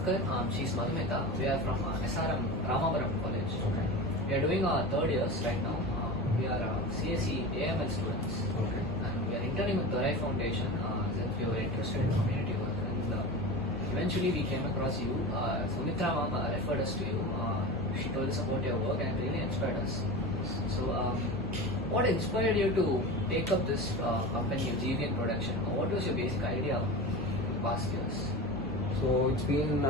Bhaskar, she's Madhumita. We are from SRM Ramapuram College. Okay. We are doing our third years right now. We are CSE AML students. Okay. And we are interning with Dorai Foundation since we were interested in community work. And eventually we came across you. Sumitra ma'am referred us to you. She told us about your work and really inspired us. So, what inspired you to take up this company, GVN Production? What was your basic idea in the past years? So it's been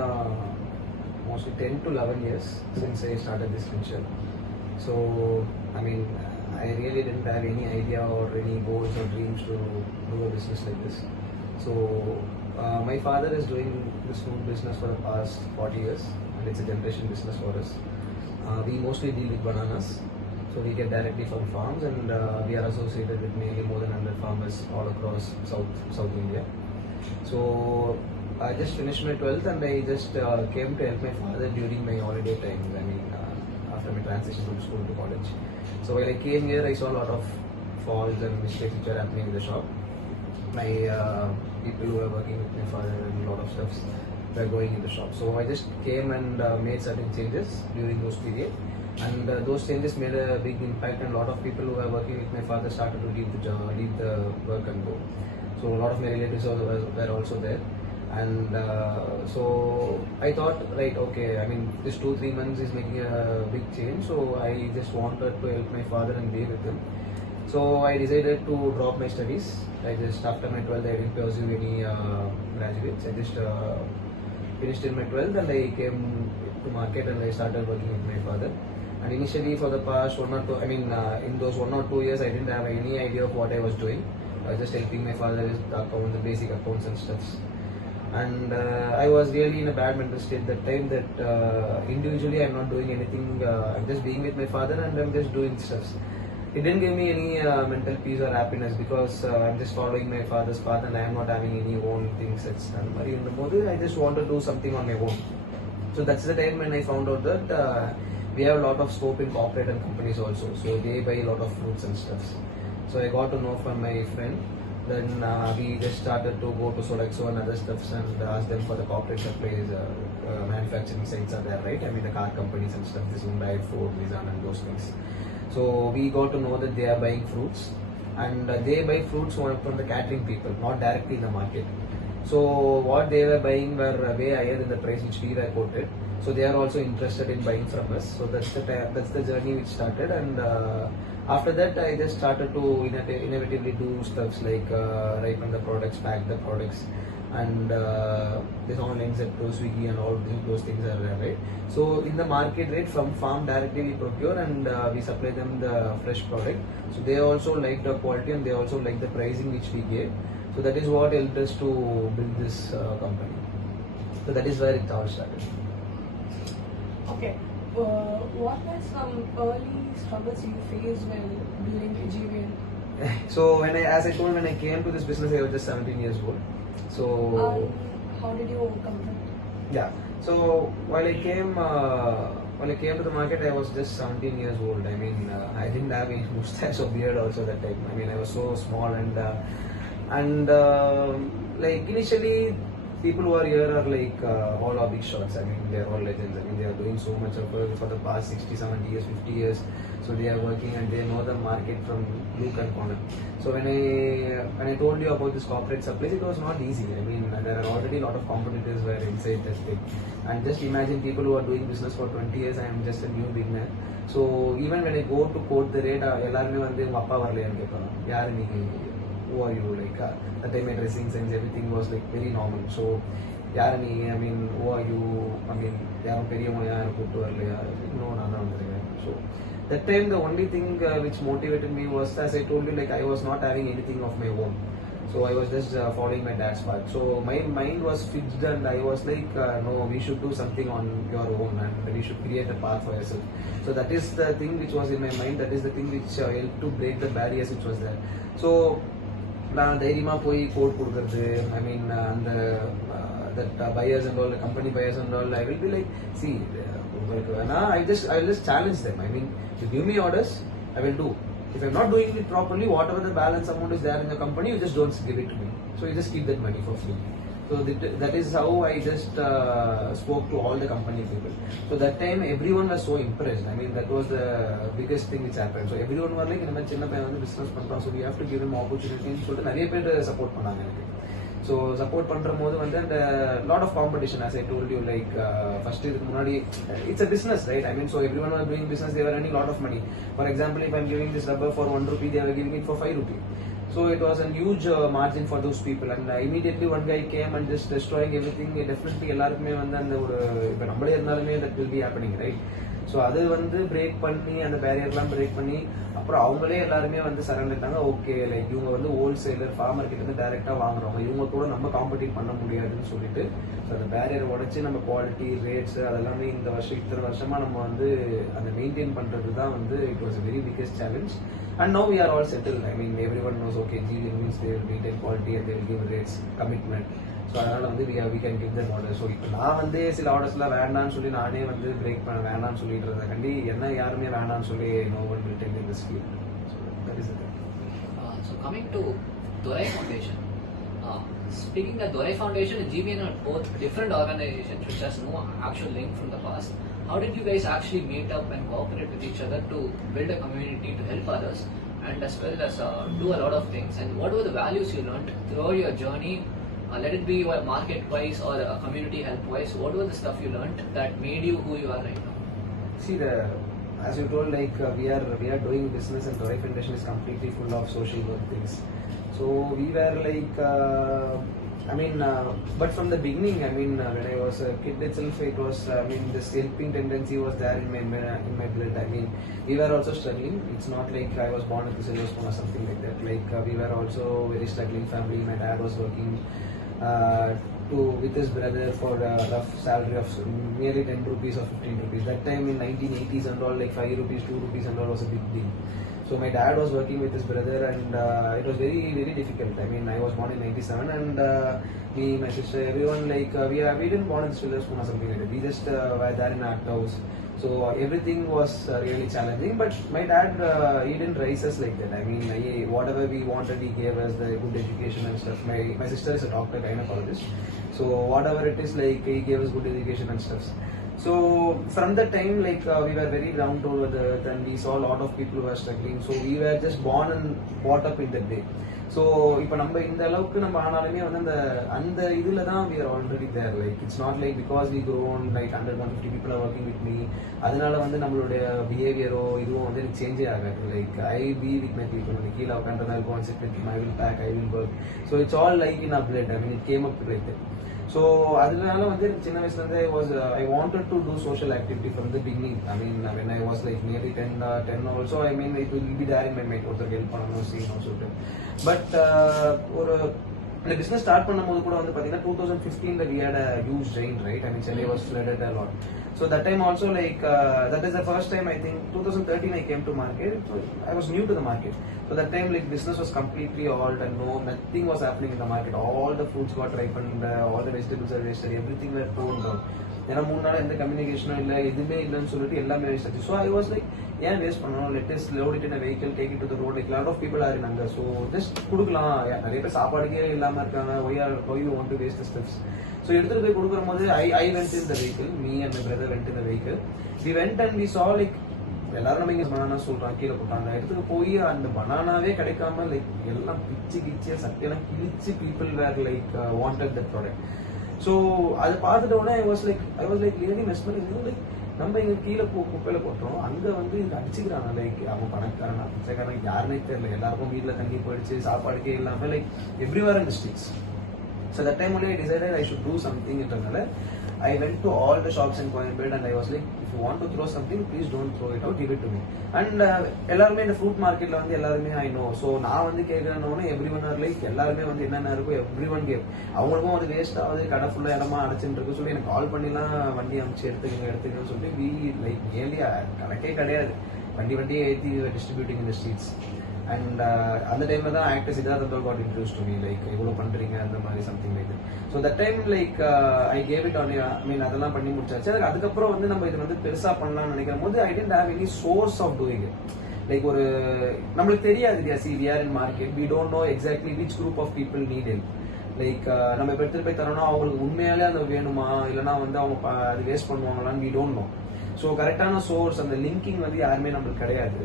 mostly 10 to 11 years since I started this venture. So I mean, I really didn't have any idea or any goals or dreams to do a business like this. So my father is doing this food business for the past 40 years, and it's a generation business for us. We mostly deal with bananas. So we get directly from farms, and we are associated with nearly more than 100 farmers all across South India. So I just finished my 12th, and I just came to help my father during my holiday times. I mean, after my transition from school to college. So while I came here, I saw a lot of faults and mistakes which were happening in the shop. My people who were working with my father and a lot of stuffs were going in the shop. So I just came and made certain changes during those periods. And those changes made a big impact, and a lot of people who were working with my father started to leave the work and go. So a lot of my relatives were also there, and so I thought, right, okay, I mean, this 2-3 months is making a big change, so I just wanted to help my father and be with him. So I decided to drop my studies. I just, after my 12th, I didn't pursue any graduates. I just finished in my 12th, and I came to market and I started working with my father. And initially, for the past 1 or 2, I mean, in those 1 or 2 years, I didn't have any idea of what I was doing. I was just helping my father with the accounts, the basic accounts and stuff. And I was really in a bad mental state that time, that individually I'm not doing anything. I'm just being with my father and I'm just doing stuff. It didn't give me any mental peace or happiness, because I'm just following my father's path and I am not having any own things that's done. But in the mode, I just want to do something on my own. So that's the time when I found out that we have a lot of scope in corporate and companies also. So they buy a lot of fruits and stuff. So I got to know from my friend. Then we just started to go to Sodexo and other stuffs and ask them for the corporate supplies. Manufacturing sites are there, right? I mean, the car companies and stuff, this Hyundai, Ford, Nissan and those things. So we got to know that they are buying fruits, and they buy fruits from the catering people, not directly in the market. So what they were buying were way higher than the price which we were quoted. So they are also interested in buying from us. So that's the journey which started, and after that I just started to inevitably do stuffs like ripen the products, pack the products, and this online Zepto, Swiggy and all those things are there, right? So in the market rate from farm directly we procure, and we supply them the fresh product. So they also like the quality and they also like the pricing which we gave. So that is what helped us to build this company. So that is where it all started. Okay. What were some early struggles you faced while doing GVN? So as I told, when I came to this business, I was just 17 years old. So how did you overcome them? Yeah. So while I came to the market, I was just 17 years old. I mean, I didn't have any mustache or beard also that time. I mean, I was so small, and like initially, people who are here are like all are big shots. I mean, they are all legends. I mean, they are doing so much of work for the past 60, 70 years, 50 years. So they are working and they know the market from nook and corner. So when I told you about this corporate supplies, it was not easy. I mean, there are already a lot of competitors were inside this thing. And just imagine people who are doing business for 20 years. I am just a new beginner. So even when I go to quote the rate, எல்லாருமே வந்து உங்க அப்பா வரலையான்னு கேட்பாங்க. யாரு நீங்க? Who are you? Like that time my dressing sense, everything was like very normal. So யாரு நீ? I mean, who are you? I mean, யாரும் பெரியவங்க யாரும் கூப்பிட்டு வரலையா? No, நான் தான் வந்திருக்கேன். So that time the only thing which motivated me was, as I told you, like I was not having anything of my own. So I was just following my dad's path. So my mind was fixed, and I was like, no, we should do something on your own, and we should create a path for yourself. So that is the thing which was in my mind. That is the thing which helped to break the barriers which was there. So நான் தைரியமா போய் கோட் கொடுக்கறது, ஐ மீன் அந்த buyers and all, the company buyers and all, I will be like, see, உங்களுக்கு வேணா, I will just challenge them. I mean, you give me orders, I will do. If I'm not doing it properly, whatever the balance amount is there in the company, you just don't give it to me. So you just keep that money for free. So that is how I just spoke to all the company people. So that time everyone was so impressed. I mean, that was the biggest thing which happened. So everyone was like, நம்ம சின்ன பையன் வந்து business பண்றோம், so we have to give him opportunity ன்னு சொல்லிட்டு நிறைய பேர் சப்போர்ட் பண்ணாங்க எனக்கு. So support பண்ணும்போது வந்து and lot of competition, as I told you, like first இதுக்கு முன்னாடி it's a business, right? I mean, so everyone was doing business, they were earning lot of money. For example, if I'm giving this rubber for 1 rupee, they were giving it for 5 rupee. So it was a huge margin for those people, and immediately one guy came and just destroying everything. Definitely எல்லாருக்குமே வந்து அந்த ஒரு இப்போ நம்மளே இருந்தாலுமே that will be happening, right? So அது வந்து பிரேக் பண்ணி அந்த பேரியர்லாம் பிரேக் பண்ணி அப்புறம் அவங்களே எல்லாருமே வந்து சரண்டிட்டாங்க. ஓகே, லைக் இவங்க வந்து ஹோல்சேலர் ஃபார்மர் கிட்ட இருந்து டைரக்டா வாங்குறவங்க, இவங்க கூட நம்ம காம்படிட் பண்ண முடியாதுன்னு சொல்லிட்டு ஸோ அந்த பேரியர் உடைச்சு நம்ம குவாலிட்டி ரேட்ஸ் அதெல்லாமே இந்த வருஷம் இத்தனை வருஷமா நம்ம வந்து அந்த மெயின்டைன் பண்றது தான் வந்து it was very biggest challenge. And now we are all settled. I mean, everyone knows, okay, GVN means they will maintain quality and they will give rates, commitment. So அதனால வந்து we can give them orders. So இப்போ நான் வந்து சில ஆர்டர்ஸ்லாம் வேண்டான்னு சொல்லி நானே வந்து பிரேக் பண்ண வேண்டாம்னு சொல்லிட்டு இருந்தேன். என்ன யாருமே வேண்டாம்னு சொல்லி no one will take this field. So that is the thing. So coming to Dorai Foundation. Speaking of Dorai Foundation and GVN are both different organizations which has no actual link from the past. How did you guys actually meet up and cooperate with each other to build a community to help others and as well as do a lot of things? And what were the values you learned throughout your journey? Let it be market-wise or community help-wise. What was the stuff you learned that made you who you are right now? See, as you told, like we are doing business, and Dorai Foundation is completely full of social work things. So we were like. But from the beginning, when I was a kid itself, it was, this helping tendency was there in my blood. We were also struggling. It's not like I was born with a silver spoon or something like that. Like we were also very struggling family. My dad was working with his brother for a rough salary of nearly 10 rupees or 15 rupees. That time in 1980s and all, like 5 rupees, 2 rupees and all was a big deal. So my dad was working with his brother, and it was very, very difficult. I was born in 97, and me, my sister, everyone, like we didn't born in silver spoon or something like that. We just were there in act house. So everything was really challenging. But my dad, he didn't raise us like that. Whatever we wanted, he gave us the good education and stuff. My sister is a doctor, gynecologist. So whatever it is, like he gave us good education and stuff. So from that time, like we were very down to earth, and we saw a lot of people who were struggling. So we were just born and brought up in that day. So இப்போ நம்ம இந்த அளவுக்கு நம்ம ஆனாலுமே வந்து அந்த இதுல தான் we are already there. Like it's not like because we grown like 150 people are working with me, அதனால வந்து நம்மளுடைய பிஹேவியரோ இதுவும் வந்து எனக்கு சேஞ்சே ஆகாது. Like I be with my people. கீழே உட்காந்துனா go and sit with them, I will pack, I will work. So it's all like in our blood. It came up like that. So அதனால வந்து சின்ன வயசுல இருந்தே I wanted to do social activity from the beginning. When I was like nearly 10 also, it will be there in my mind. ஒருத்தருக்கு ஹெல்ப் பண்ணணும் செய்யணும் சொல்லிட்டு. பட் ஒரு இந்த பிசினஸ் ஸ்டார்ட் பண்ணும்போது கூட வந்து பாத்தீங்கன்னா 2015 we had a huge rain, right? Chennai was flooded a lot. So that time also, like that is the first time, I think 2013 I came to market. So I was new to the market. So that time, like business was completely halt and nothing was happening in the market. All the fruits got ripened, all the vegetables are wasted, everything were thrown down. ஏன்னா 3 நாள் எந்த கம்யூனிகேஷனும் இல்லை, எதுவுமே இல்லைன்னு சொல்லிட்டு எல்லாமே வேஸ்ட் ஆச்சு. ஸோ ஐ வாஸ் லைக், ஏன் வேஸ்ட் பண்ணணும், let us load it in a vehicle, take it to the road. Like lot of people are in anger. So just கொடுக்கலாம், நிறைய பேர் சாப்பாடுக்கே இல்லாம இருக்காங்க. why you want to waste the stuffs? So எடுத்துட்டு போய் கொடுக்குற போது I went in the vehicle, me and my brother went in the vehicle. We went and we saw like எல்லாரும் நம்ம இங்க பனானா சொல்றாங்க, கீழே போட்டாங்க. எடுத்துட்டு போய் அந்த பனானாவே கிடைக்காம லைக் எல்லாம் பிச்சு கிச்சு சட்டையெல்லாம் கிழிச்சு people were like wanted that product. So அதை பார்த்துட்ட உடனே ஐ வாஸ் லைக் ரியலி மிஸ் பண்ணி, லைக் நம்ம இங்க கீழே குப்பையில போட்டோம், அங்க வந்து இங்க அடிச்சுக்கிறாங்க. லைக் அவன் பணக்காரனா பிச்சைக்காரன் யாருன்னே தெரியல, எல்லாருக்கும் வீட்டுல தண்ணி போயிடுச்சு, சாப்பாடுக்கே இல்லாம like everywhere in the streets. So that time only I decided I should do something internally. I went to all the shops in Coimbatore and I was like, if you want to throw something, please don't throw it out, give it to me. And எல்லாருமே இந்த ஃப்ரூட் மார்க்கெட்ல வந்து எல்லாருமே I know. So நான் வந்து கேட்கறேன்னு everyone are like, எல்லாருமே வந்து என்னென்ன இருக்கோ everyone gave. அவங்களுக்கும் அது வேஸ்ட் ஆகுது, கடை ஃபுல்லா இடமா அடைச்சுட்டு இருக்கு சொல்லி எனக்கு கால் பண்ணிலாம் வண்டி அமைச்சு எடுத்துக்கன்னு சொல்லி we like nearly கணக்கே கிடையாது, வண்டி ஏற்றி distributing in the streets. And அந்த டைம்ல தான் actor Siddharth Anthol got introduced to me, like இவ்வளவு பண்றீங்க அந்த மாதிரி something like that. So that time like I gave it on, அதெல்லாம் பண்ணி முடிச்சாச்சு. அதுக்கப்புறம் வந்து நம்ம இது வந்து பெருசா பண்ணலாம்னு நினைக்கும் போது I didn't have any source of doing it. Like ஒரு நம்மளுக்கு தெரியாது இல்லையா, see we are in market, we don't know exactly which group of people need help. Like நம்ம இப்போ எடுத்துகிட்டு போய் தரோம்னா அவங்களுக்கு உண்மையாலே அந்த வேணுமா இல்லைனா வந்து அவங்க அது வேஸ்ட் பண்ணுவாங்களான்னு வி டோன்ட் நோ. ஸோ கரெக்டான சோர்ஸ் அந்த லிங்கிங் வந்து யாருமே நம்மளுக்கு கிடையாது.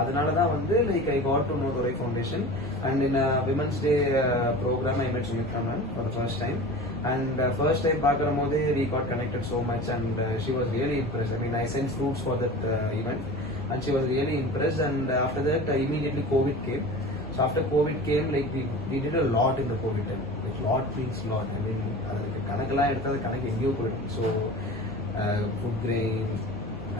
அதனால தான் வந்து like I got to know Durai foundation and in women's day programme I met Sumitra ma'am for the first time. And first time பார்க்குற போது we got connected so much and she was really impressed. I mean I sent fruits for that event and she was really impressed. And after that immediately COVID came. So after COVID came, like we did a lot in the COVID time. Like lot means lot. I mean அதுக்கு கணக்கெல்லாம் எடுத்தா அது கணக்கு எங்கேயோ போயிடும். So food grain,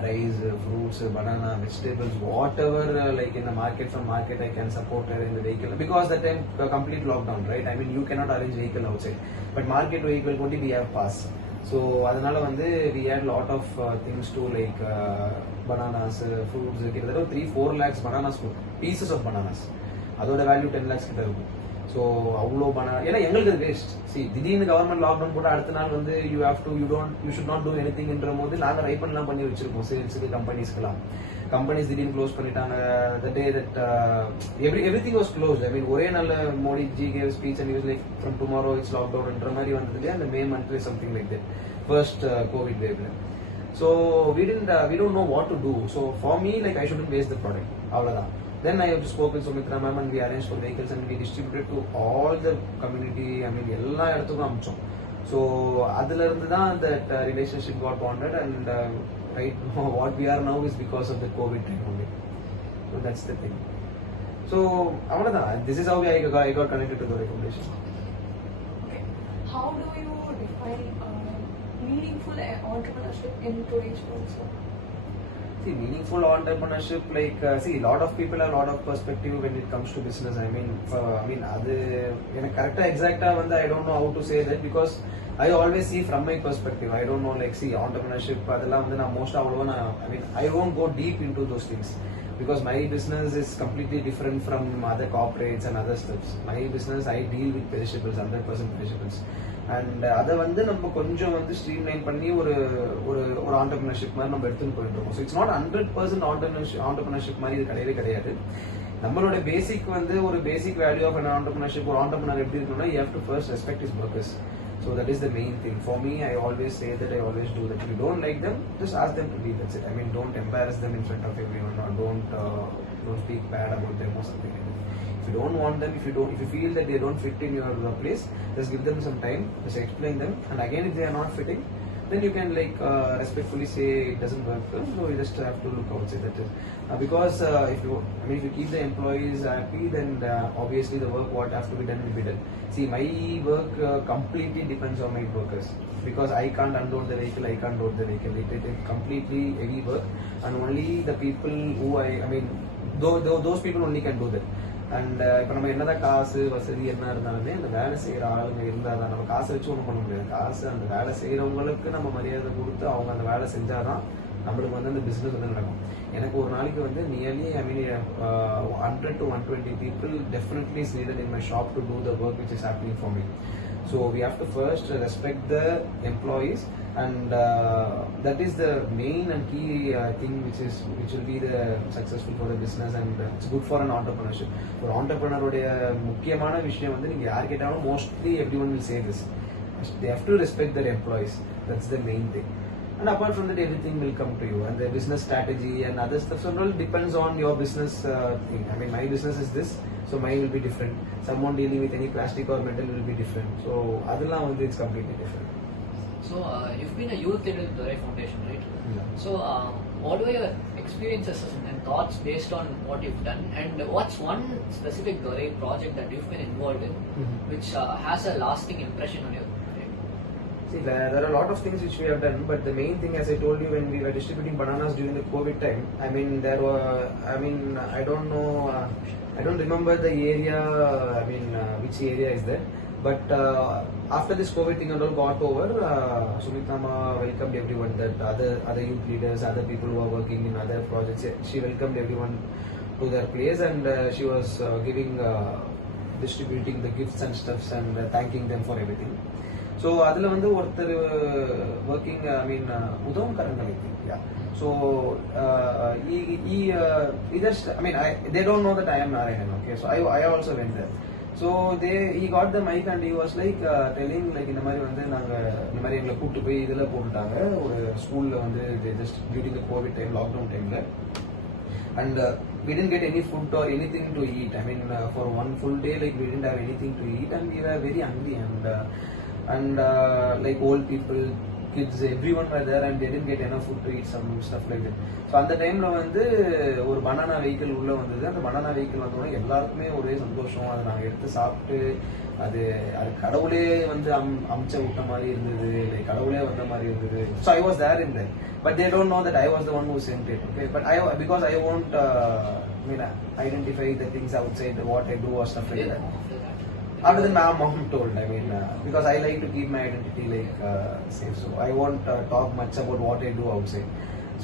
rice, fruits, banana, vegetables, whatever like in the market, from market I can support her in the vehicle because that time complete lockdown, right? I mean you cannot arrange vehicle outside, but market vehicle only we have pass. So அதனால வந்து we had lot of things to like bananas, fruits, கிட்டத்தட்ட 3-4 lakhs bananas, pieces of bananas. அதோட வேல்யூ 10 lakhs கிட்ட இருக்கும். ஸோ அவ்வளோ ஏன்னா எங்களுக்கு அது வேஸ்ட். சி திடீர்னு கவர்மெண்ட் லாக்டவுன் போட்டு அடுத்த நாள் வந்து யூ ஷுட் நாட் டூ எனிதிங்ன்ற போது நாங்கள் ரைப்பன்லாம் பண்ணி வச்சிருக்கோம் சேல்ஸுக்கு கம்பெனிஸ்க்குலாம். கம்பெனிஸ் திடீர்னு க்ளோஸ் பண்ணிட்டாங்க. த day that everything was close. ஐ மீன் ஒரே நாள் Modiji cave speech and use like from tomorrow it's லாக்டவுன்ன்ற மாதிரி வந்ததுலேயே அந்த May month something like that first Covid வேவ்ல. So we don't know what to do. So for me like I shouldn't waste the product. அவ்வளோதான். Then I spoke with Sumitra ma'am and we arranged for vehicles and we distributed to all the community. I mean எல்லா இடத்துக்கும் அனுப்பிச்சோம். ஸோ அதுல இருந்து தான் that relationship got bonded and right now what we are now is because of the COVID time only. So that's the thing. So அவ்வளோதான். This is how I got connected to the recommendation. Okay. How do you define meaningful entrepreneurship in today's world, sir? See, meaningful entrepreneurship, like see, a lot of people have a lot of perspective when it comes to business. I mean, அது எனக்கு கரெக்டா எக்ஸாக்டா வந்து I don't know how to say that because I always see from my perspective. I don't know like see entrepreneurship அதெல்லாம் வந்து நான் மோஸ்டா அவ்வளவா I mean I won't go deep into those things because my business is completely different from other corporates and other stuffs. My business I deal with perishables, 100% perishables. And அதை வந்து நம்ம கொஞ்சம் வந்து ஸ்ட்ரீம்லைன் பண்ணி ஒரு ஒரு ஒரு ஆண்டர்பிரினர்ஷிப் மாதிரி நம்ம எடுத்துன்னு போயிட்டு இருக்கோம். ஸோ இட்ஸ் நாட் 100% ஆண்டர்பிரினர்ஷிப் மாதிரி இது கிடையவே கிடையாது. நம்மளோட பேசிக் வந்து ஒரு பேசிக் வேல்யூ ஆஃப் அன் ஆண்டர்பிரினர்ஷிப், ஒரு ஆண்டர்பிரினர் எப்படி இருக்கணும்னா you have to first respect his workers. So that is the main thing. For me, I always say that, I always do that. If you don't like them, just ask them to leave. That's it. I mean, don't embarrass them in front of everyone or don't speak bad about them or something like that. If you don't want them, if you feel that they don't fit in your place, just give them some time, just explain them. And again, if they are not fitting, then you can like respectfully say it doesn't work. So you just have to look outside. That is because if you keep the employees happy, then obviously the work what has to be done will be done. See, my work completely depends on my workers because I can't unload the vehicle, I can't load the vehicle. It is completely heavy work, and only the people who those people only can do that. And இப்போ நம்ம என்னதான் காசு வசதி என்ன இருந்தாலுமே அந்த வேலை செய்கிற ஆளுங்க இருந்தால் தான் நம்ம காசை வச்சு ஒன்றும் பண்ண முடியாது. காசு அந்த வேலை செய்கிறவங்களுக்கு நம்ம மரியாதை கொடுத்து அவங்க அந்த வேலை செஞ்சால் தான் நம்மளுக்கு வந்து அந்த பிஸ்னஸ் வந்து நடக்கும். எனக்கு ஒரு நாளைக்கு வந்து நியர்லி 100 to 120 people definitely is needed in my shop to do the work which is happening for me. So we have to first respect the employees and that is the main and key thing which will be the successful for the business and it's good for an entrepreneurship. For entrepreneur உடைய முக்கியமான விஷயம் வந்து நீங்க யார் கேட்டாலும் mostly everyone will say this. They have to respect their employees. That's the main thing. And apart from that, everything will come to you and the business strategy and other stuff. So it all depends on your business thing. I mean, my business is this, so mine will be different. Someone dealing with any plastic or metal will be different. So adala வந்து it's completely different. So you've been a youth leader at the Dhurai Foundation, right? Yeah. So what were your experiences and thoughts based on what you've done, and what's one specific Dhurai project that you've been involved in, which has a lasting impression on you? See, there are a lot of things which we have done, but the main thing, as I told you, when we were distributing bananas during the COVID time, I don't know, I don't remember the area, which area is there, but after this COVID thing and all got over, Sumitra ma welcomed everyone, that other youth leaders, other people who are working in other projects, she welcomed everyone to their place and she was distributing the gifts and stuffs and thanking them for everything. So அதில் வந்து ஒருத்தர் ஒர்க்கிங் உதவும் கரங்கள் yeah so they don't know that I am Narayanan, okay, so I also went there. So he got the mic and he was like telling like இந்த மாதிரி வந்து நாங்கள் இந்த மாதிரி எங்களை கூப்பிட்டு போய் இதில் போட்டுட்டாங்க ஒரு ஸ்கூலில் வந்து just during the Covid time lockdown டைமில் and we didn't get any food or anything to eat. I mean for one full day like we didn't have anything to eat and we were very hungry and like old people, kids, everyone were there and they didn't get enough food to eat, some stuff like that. So அந்த டைம்ல வந்து ஒரு banana vehicle உள்ள வந்தது. அந்த banana vehicle வந்தோடனே எல்லாருக்குமே ஒரே சந்தோஷம். அதை நாங்கள் எடுத்து சாப்பிட்டு அது கடவுளே வந்து அமிச்ச விட்ட மாதிரி இருந்தது, லைக் கடவுளே வந்த மாதிரி இருந்தது. So I was there in that, but they don't know that I was the one who sent it. Okay, but because I won't identify the things outside what I do or stuff like that. After that, my mom told, I mean, because I like to keep my identity like safe, so I won't talk much about what I do outside.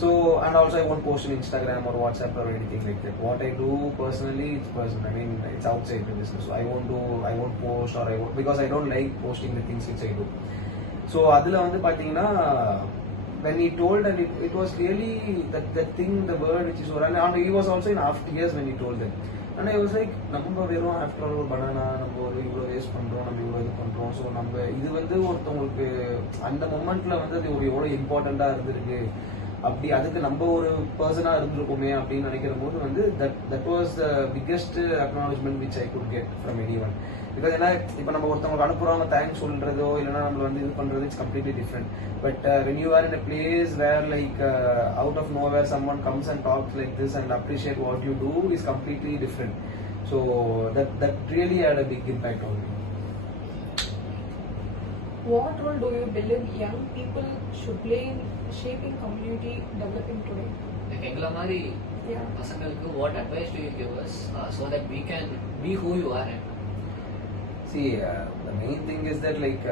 So, and also I won't post on Instagram or WhatsApp or anything like that. What I do personally, it's personal. I mean, it's outside the business. So I won't post or I won't, because I don't like posting the things which I do. So, adula vandu pathina, when he told, and it was really that thing, the word which is, and he was also in after years when he told that. And I was like, நம்ம வெறும் after all ஒரு பனானா நம்ம ஒரு இவ்வளோ வேஸ்ட் பண்ணுறோம், நம்ம இவ்வளோ இது பண்ணுறோம். ஸோ நம்ம இது வந்து ஒருத்தவங்களுக்கு அந்த மொமெண்ட்டில் வந்து அது ஒரு எவ்வளோ இம்பார்ட்டண்ட்டாக இருந்திருக்கு, அப்படி அதுக்கு நம்ம ஒரு பர்சனாக இருந்திருக்கோமே அப்படின்னு நினைக்கிற போது வந்து that was the biggest acknowledgement which I could get from any one. Because ஏன்னா இப்போ நம்ம ஒருத்தவங்களுக்கு அனுப்புகிறோம் தேங்க்ஸ் சொல்கிறதோ இல்லைன்னா நம்மளை வந்து இது பண்ணுறது it's completely different. But when you are in a place where like out of nowhere someone comes and talks like this and appreciate what you do is completely different. So that really had a big impact on me. What role do you believe young people should play in shaping community developing today? Like எங்கள மாதிரி பசங்களுக்கு what advice do you give us so that we can be who you are? See, the main thing is that like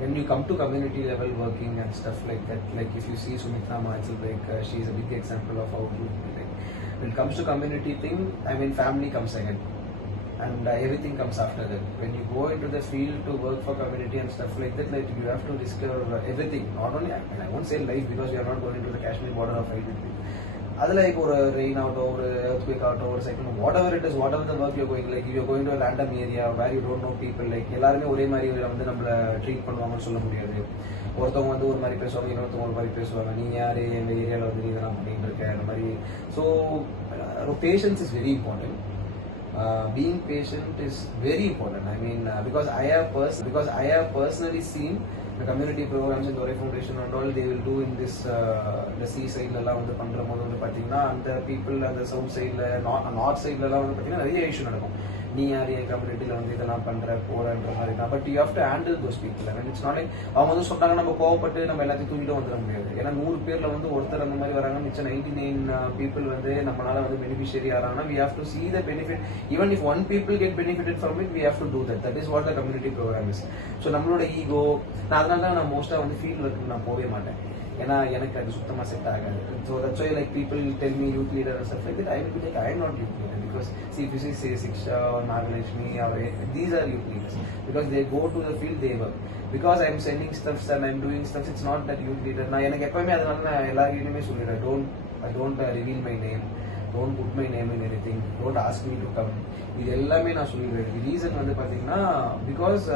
when you come to community level working and stuff like that, like if you see Sumitra Machal, like she is a big example of how to, like when it comes to community thing, I mean family comes second and everything comes after that. When you go into the field to work for community and stuff like that, like you have to discover everything. Not only, I won't say life because we are not going to the Kashmir border or fight with people. அது லைக் ஒரு ரெயின் ஆகட்டும், ஒரு எர்த்குவேக் ஆகட்டும், ஒரு cycle, whatever it is, whatever the work you going, like you going to a random area where you don't know people, like எல்லாருமே ஒரே மாதிரி வந்து நம்மள ட்ரீட் பண்ணுவாங்கன்னு சொல்ல முடியாது. ஒருத்தவங்க வந்து ஒரு மாதிரி பேசுவாங்க, இன்னொருத்தவங்க ஒரு மாதிரி பேசுவாங்க. நீ யாரு, எங்க ஏரியாவில் வந்து நீ இதெல்லாம் பண்ணிட்டு இருக்க, அந்த மாதிரி. So patience is very important. Being patient is very important. I mean, because I have personally seen the community programs in Dorai Foundation and all they will do in this the seaside la வந்து பண்றம்போது வந்து பாத்தீங்கன்னா அந்த people அந்த சவுத் சைடுல நார்த் சைடுல எல்லாம் வந்து பாத்தீங்கன்னா நிறைய இஷ்யூ நடக்கும். நீ யார் என் கம்யூனிட்டியில் வந்து இதெல்லாம் பண்ற போறன்ற மாதிரி தான். But you have to handle those people. And it's not like அவங்க வந்து சொன்னாங்க நம்ம கோவப்பட்டு நம்ம எல்லாத்தையும் தூக்கிட்டு வந்துட முடியாது. ஏன்னா 100 பேர்ல வந்து ஒருத்தர் அந்த மாதிரி வராங்க, மிச்சம் 99 people வந்து நம்மளால வந்து பெனிஃபிஷியரி ஆறாங்கன்னா we have to see the benefit. Even if one people get benefited from it, we have to do that. That is what the community program is. So நம்மளோட ஈகோ, நான் அதனால தான் நான் மோஸ்டா வந்து ஃபீல்ட் ஒர்க்கு நான் போகவே மாட்டேன். ஏன்னா எனக்கு அது சுத்தமாக செட் ஆகாது. So that's why like people tell me youth leader and stuff like that, I will be like I am not youth leader because see if you see Siksha or Nagalakshmi or these are youth leaders because they go to the field, they work. Because I am sending stuffs and I am doing stuff, it's not that youth leader. நான் எனக்கு எப்பவுமே அதனால நான் எல்லாருக்கிட்டையுமே சொல்லிடுறேன், I don't reveal my name, don't put my name in anything, don't ask me to come. இது எல்லாமே நான் சொல்லிடுறேன். ரீசன் வந்து பார்த்தீங்கன்னா because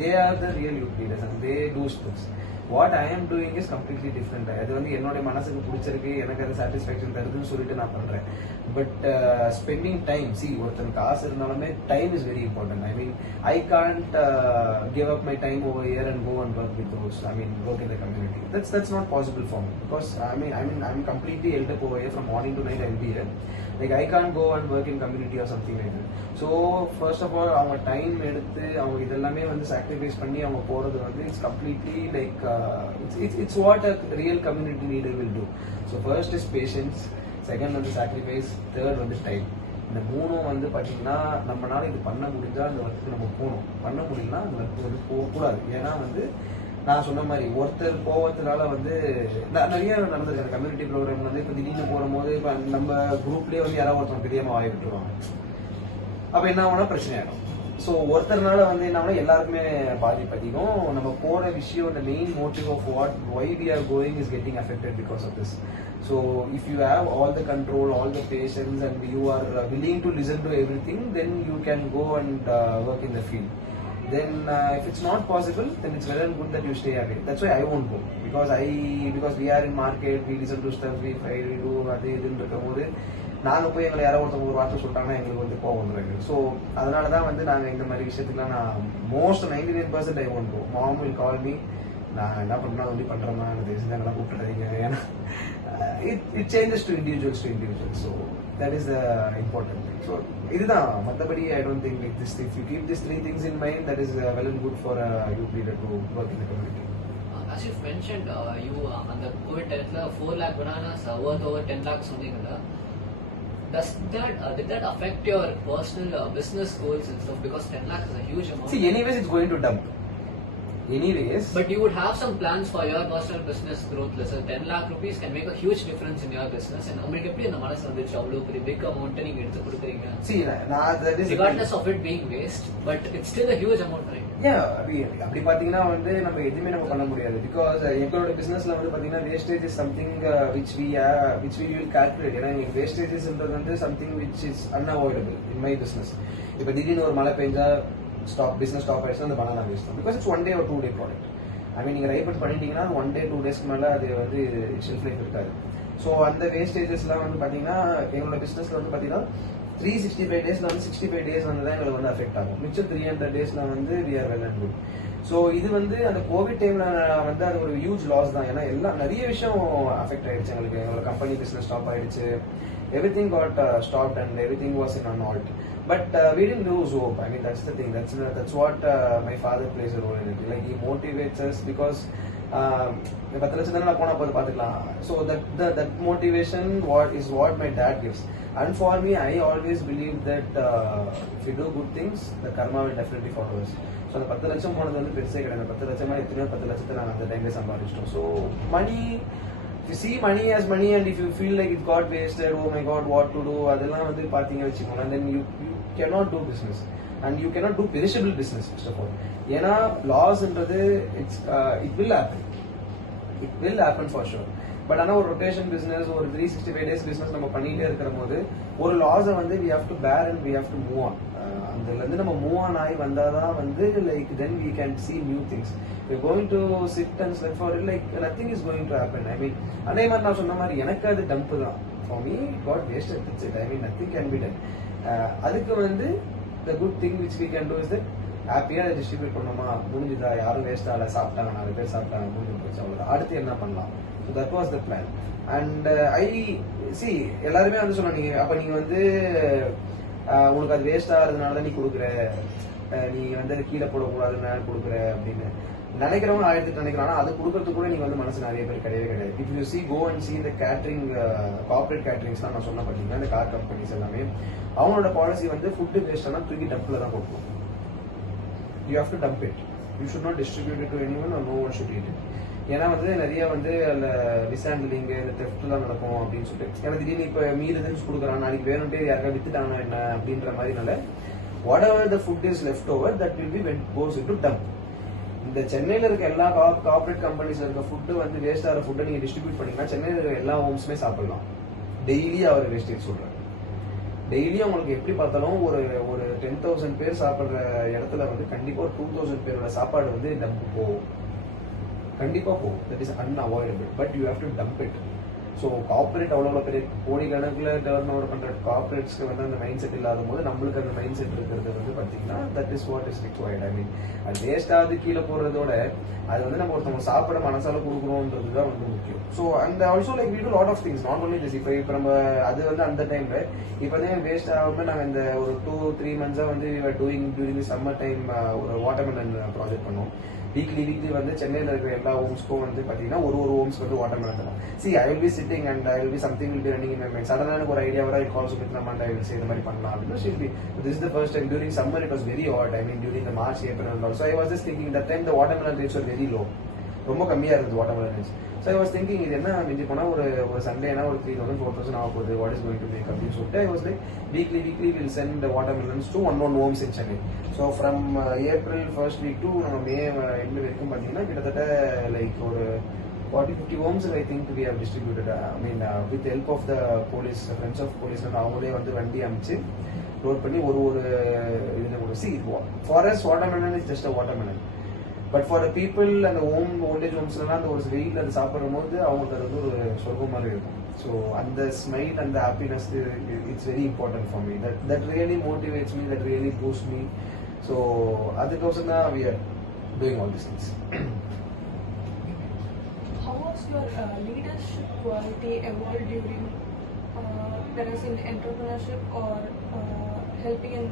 they are the real youth leaders and they do stuff. What I am doing is completely different. அது வந்து என்னோட மனசுக்கு பிடிச்சிருக்கு, எனக்கு அது சாட்டிஸ்ஃபேக்ஷன் தருதுன்னு சொல்லிட்டு நான் பண்றேன். பட் ஸ்பெண்டிங் டைம், ஒருத்தருக்கு காசு இருந்தாலுமே time is very important. I mean I can't give up my time over here and go and work with those, I mean work in the community. That's not possible for me because I'm completely held up over here from morning to night. I'll be here. Like I can't go and work in community or something like that. So first of all அவங்க time எடுத்து அவங்க இதெல்லாமே வந்து sacrifice பண்ணி அவங்க போறது வந்து it's completely like it's what a real community leader will do. So first is patience, second வந்து சாக்ரிஃபைஸ், தேர்ட் வந்து டைம். இந்த மூணும் வந்து பார்த்தீங்கன்னா நம்மளால இது பண்ண முடிஞ்சா அந்த ஒர்க்கு நம்ம போகணும், பண்ண முடியலன்னா அந்த ஒர்க்கு வந்து போகக்கூடாது. ஏன்னா வந்து நான் சொன்ன மாதிரி ஒருத்தர் கோவத்தினால வந்து நிறைய நடந்திருக்கு. கம்யூனிட்டி ப்ரோக்ராம் வந்து இப்போ திடீர்னு போகும்போது இப்போ நம்ம குரூப்லேயே வந்து யாராவது ஒருத்தவங்க தெரியாமல் வாய் விட்டுருவாங்க. அப்போ என்ன ஆகும்னா பிரச்சனை ஆகிடும். ஸோ ஒருத்தர்னால வந்து என்ன எல்லாருக்குமே பாதிப்பு அதிகம். நம்ம போற விஷயம், the main motive of why we are going is getting affected because of this. So if you have all the control, all the patience, and you are willing to listen to everything, then you can go and work in the field. Then if it's not possible, then it's well and good that you stay away. That's why I won't go, because we are in market, we listen to stuff, we try to do அது இதுன்னு இருக்கும்போது நாங்கள் போய் எங்களை யாரோ ஒருத்தவங்க ஒரு வார்த்தை சொல்லிட்டாங்கன்னா எங்களுக்கு வந்து கோவம் வந்துடுறாங்க. ஸோ அதனால தான் வந்து நாங்கள் இந்த மாதிரி விஷயத்துக்குலாம் நான் most 99% I won't go. Mom will call me, நான் என்ன பண்ணுறேன் அப்படி பண்ணுறேன்னா எனக்கு செஞ்சாங்கலாம் கூப்பிட்டுறாதீங்க. ஏன்னா it changes to individuals to individuals. So that is the important thing. So இதுதான், மற்றபடி I don't think with this things you keep this 3 things in mind, that is well and good for a youth leader to work in the community. As you've mentioned, you on the COVID time 4 lakh bananas worth over 10 lakhs something. Did that affect your personal business goals and stuff? Because 10 lakhs is a huge amount. See, anyways it's going to dump. Anyways. But you would have some plans for your personal business growth. So 10 lakh rupees can make a huge difference in your business. And உங்களுக்கு எப்படி அந்த மனசு வந்துச்சு அவ்வளவு பெரிய big amount நீங்க எடுத்து கொடுக்குறீங்க? See, that is regardless of it being waste, but it's still a huge amount, right? Yeah, அப்படி பாத்தீங்கன்னா வந்து நம்ம எதுவுமே நம்ம பண்ண முடியாது. பிகாஸ் எங்களோட பிசினஸ்ல வந்து பாத்தீங்கன்னா wastage is something which we will calculate. ஏன்னா வேஸ்டேஜஸ்ன்றது வந்து something which is unavoidable in my business. இப்போ திடீர்னு ஒரு மழை பெஞ்சா business stop ஆயிடுச்சுன்னா அந்த பனானா வேஸ்ட் தான். Because it's 1 day or 2 day product. I mean நீங்க ரைப் பண்ணிட்டீங்கன்னா 1 day 2 daysக்கு மேல அது வந்து ஷெல்ஃப் லைஃப் இருக்காது. ஸோ அந்த வேஸ்டேஜஸ்லாம் வந்து பாத்தீங்கன்னா எங்களோட பிசினஸ்ல வந்து பாத்தீங்கன்னா 365 daysல வந்து 65 days வந்து தான் எங்களுக்கு வந்து அஃபெக்ட் ஆகும். மிச்சம் 300 daysல வந்து we are well and good. So இது வந்து அந்த கோவிட் டைம்ல வந்து அது ஒரு ஹியூஜ் லாஸ் தான். ஏன்னா எல்லாம் நிறைய விஷயம் அஃபெக்ட் ஆயிடுச்சு எங்களுக்கு. எங்களோட கம்பெனி பிசினஸ் ஸ்டாப் ஆயிடுச்சு. everything got stopped and everything was in an halt. But we didn't lose hope. I mean, that's the thing. That's what my father plays a role in it. Like he motivates us because 10 லட்சம் தானே போனா போது பாத்துக்கலாம். So that motivation is what my dad gives. And for me, I always believe that if you do good things, the karma will definitely follow us. So அந்த 10 லட்சம் போனது வந்து பெருசே கிடையாது. 10 லட்சமா எத்தனையோ 10 லட்சத்தை நாங்கள் அந்த டைம்ல சம்பாதிச்சிட்டோம். So money, if you see money as money and if you feel like it got wasted, oh my god, what to do, அதெல்லாம் வந்து பாத்தீங்க வச்சுக்கோங்க, and then you cannot do business and you cannot do perishable business first of all. ஏன்னா லாஸ்ன்றது it will happen for sure. But ஆனால் ஒரு rotation business, ஒரு 365 days business நம்ம பண்ணிட்டே இருக்கிற போது ஒரு லாஸை வந்து we have to bear and we have to move on. அதுல இருந்து நம்ம மூவ் ஆன் ஆகி வந்தாதான் வந்து like then we can see new things. We're going to sit and sleep for it, like nothing is going to happen. I mean, அதே மாதிரி நான் சொன்ன மாதிரி எனக்கு அது டம்ப் தான். For me it got wasted, that's it. I mean, nothing can be done. அதுக்கு வந்து the good thing which we can do is that ஹாப்பியா டிஸ்ட்ரிபியூட் பண்ணோமா, முடிஞ்சுதா, யாரும் வேஸ்ட் ஆகல, சாப்பிட்டாங்க, 4 பேர் சாப்பிட்டாங்க, முடிஞ்சு போச்சு, அவ்வளவுதான். அடுத்து என்ன பண்ணலாம்? So that was the plan. And I see எல்லாருமே வந்து சொன்னாங்க, அப்ப நீங்க வந்து உனக்கு அது வேஸ்ட் ஆகிறதுனால தான் நீ கொடுக்குற, நீ வந்து கீழே போடக்கூடாதுன்னு கொடுக்குற அப்படின்னு நினைக்கிறவங்க 1008 நினைக்கிறாங்க. அது கொடுக்கறதுக்கு கூட நீங்க வந்து மனசு நிறைய பேர் கிடையவே கிடையாது. If you see go and see இந்த கேட்டரிங், கார்பரேட் கேட்டரிங்ஸ் தான் நான் சொன்ன பார்த்தீங்கன்னா இந்த கார் கம்பெனிஸ் எல்லாமே அவங்களோட பாலிசி வந்து ஃபுட்டு வேஸ்ட் ஆனால் தூக்கி டம்ப்ல தான் கொடுக்கும். You have to dump it. You should not distribute it to anyone or no one should eat it. ஏன்னா வந்து நிறைய வந்து அதில் மிஸ்ஹேண்டிலிங், இந்த தெஃப்ட்லாம் நடக்கும் அப்படின்னு சொல்லிட்டு. ஏன்னா திடீர்னு இப்போ மீறுதுன்னு கொடுக்குறான், நாளைக்கு வேணும்ட்டே யாருக்கா வித்துட்டாங்கன்னா என்ன அப்படின்ற மாதிரினால whatever the food is left over, that will be when goes into dump. இந்த சென்னையில இருக்க எல்லா கார்பரேட் கம்பெனிஸ்ல இருக்க ஃபுட்டு வந்து வேஸ்ட் ஆகிற ஃபுட்டை நீங்க டிஸ்ட்ரிபியூட் பண்ணீங்கன்னா சென்னையில இருக்க எல்லா ஹோம்ஸுமே சாப்பிடலாம். டெய்லி அவர் வேஸ்டேஜ் சொல்றாரு. டெய்லி அவங்களுக்கு எப்படி பார்த்தாலும் ஒரு 10,000 பேர் சாப்பிடுற இடத்துல வந்து கண்டிப்பா ஒரு 2,000 பேரோட சாப்பாடு வந்து டம்ப் போகும். கண்டிப்பா போகும். That is unavoidable. But you have to dump it. So corporate அவ்வளோ பெரிய கோடிக்கணக்கில் டர்ன் ஓவர் பண்ணுற கார்பரேட்ஸ்க்கு வந்து அந்த மைண்ட் செட் இல்லாத போது நம்மளுக்கு அந்த மைண்ட் செட் இருக்கிறது வந்து பார்த்தீங்கன்னா that is what is required. I mean அது வேஸ்டாவது கீழே போடுறதோட அது வந்து நம்ம ஒருத்தவங்க சாப்பிட மனசால கொடுக்குறோன்றது தான் வந்து முக்கியம். So and also like we do lot of things, not only this. இப்போ நம்ம அது வந்து அந்த டைம்ல இப்போ வந்து வேஸ்ட் ஆகாமல் நாங்கள் இந்த ஒரு 2-3 months வந்து doing during the summer time ஒரு வாட்டர்மெலன் ப்ராஜெக்ட் பண்ணோம். வீக்லி வந்து சென்னையில் இருக்கிற எல்லா ஹோம்ஸ்க்கும் வந்து பார்த்தீங்கன்னா ஒரு ஹோம்ஸ்க்கு வந்து வாட்டர்மெலன் தரோம். சி ஐ will be sitting and I will be something will be running in my mind. சடனாக எனக்கு ஒரு ஐடியா வர கால் சொல்லிட்டு ஐ வில் சே இந்த மாதிரி பண்ணலாம் அப்படின்னு சொல்லி. This is the first time during summer. It was very hot. I mean during the March, April and also I was just thinking that time the watermelon rates are very low. ரொம்ப கம்மியாக இருந்தது watermelons. So I was thinking இது என்ன மிஞ்சி போனால் ஒரு சண்டேனா ஒரு 3,000 4,000 ஆக போகுது, what is going to make அப்படின்னு சொல்லிட்டு I was like weekly will send watermelons to 1 homes in Chennai. So from April first week to நம்ம மே எண்டு வரைக்கும் பார்த்தீங்கன்னா கிட்டத்தட்ட லைக் ஒரு 40-50 homes I think we have distributed. I mean with the help of the police, friends of police, and அவங்களே வந்து வண்டி அமைச்சு லோட் பண்ணி ஒரு இதில் C for us watermelon is just a watermelon. But for the people அந்த ஓல்டேஜ் ஹோம்ஸ்லாம் அந்த ஒரு வெயில் அது சாப்பிடும் போது அவங்களுக்கு அது வந்து ஒரு சொர்க்கம் மாதிரி இருக்கும். ஸோ அந்த ஸ்மைல் அந்த happiness it's very important for me. That really motivates me, that really boost me. So அதுக்கோசம் தான் we are doing all this things. How was your leadership quality evolved during whereas in entrepreneurship or helping in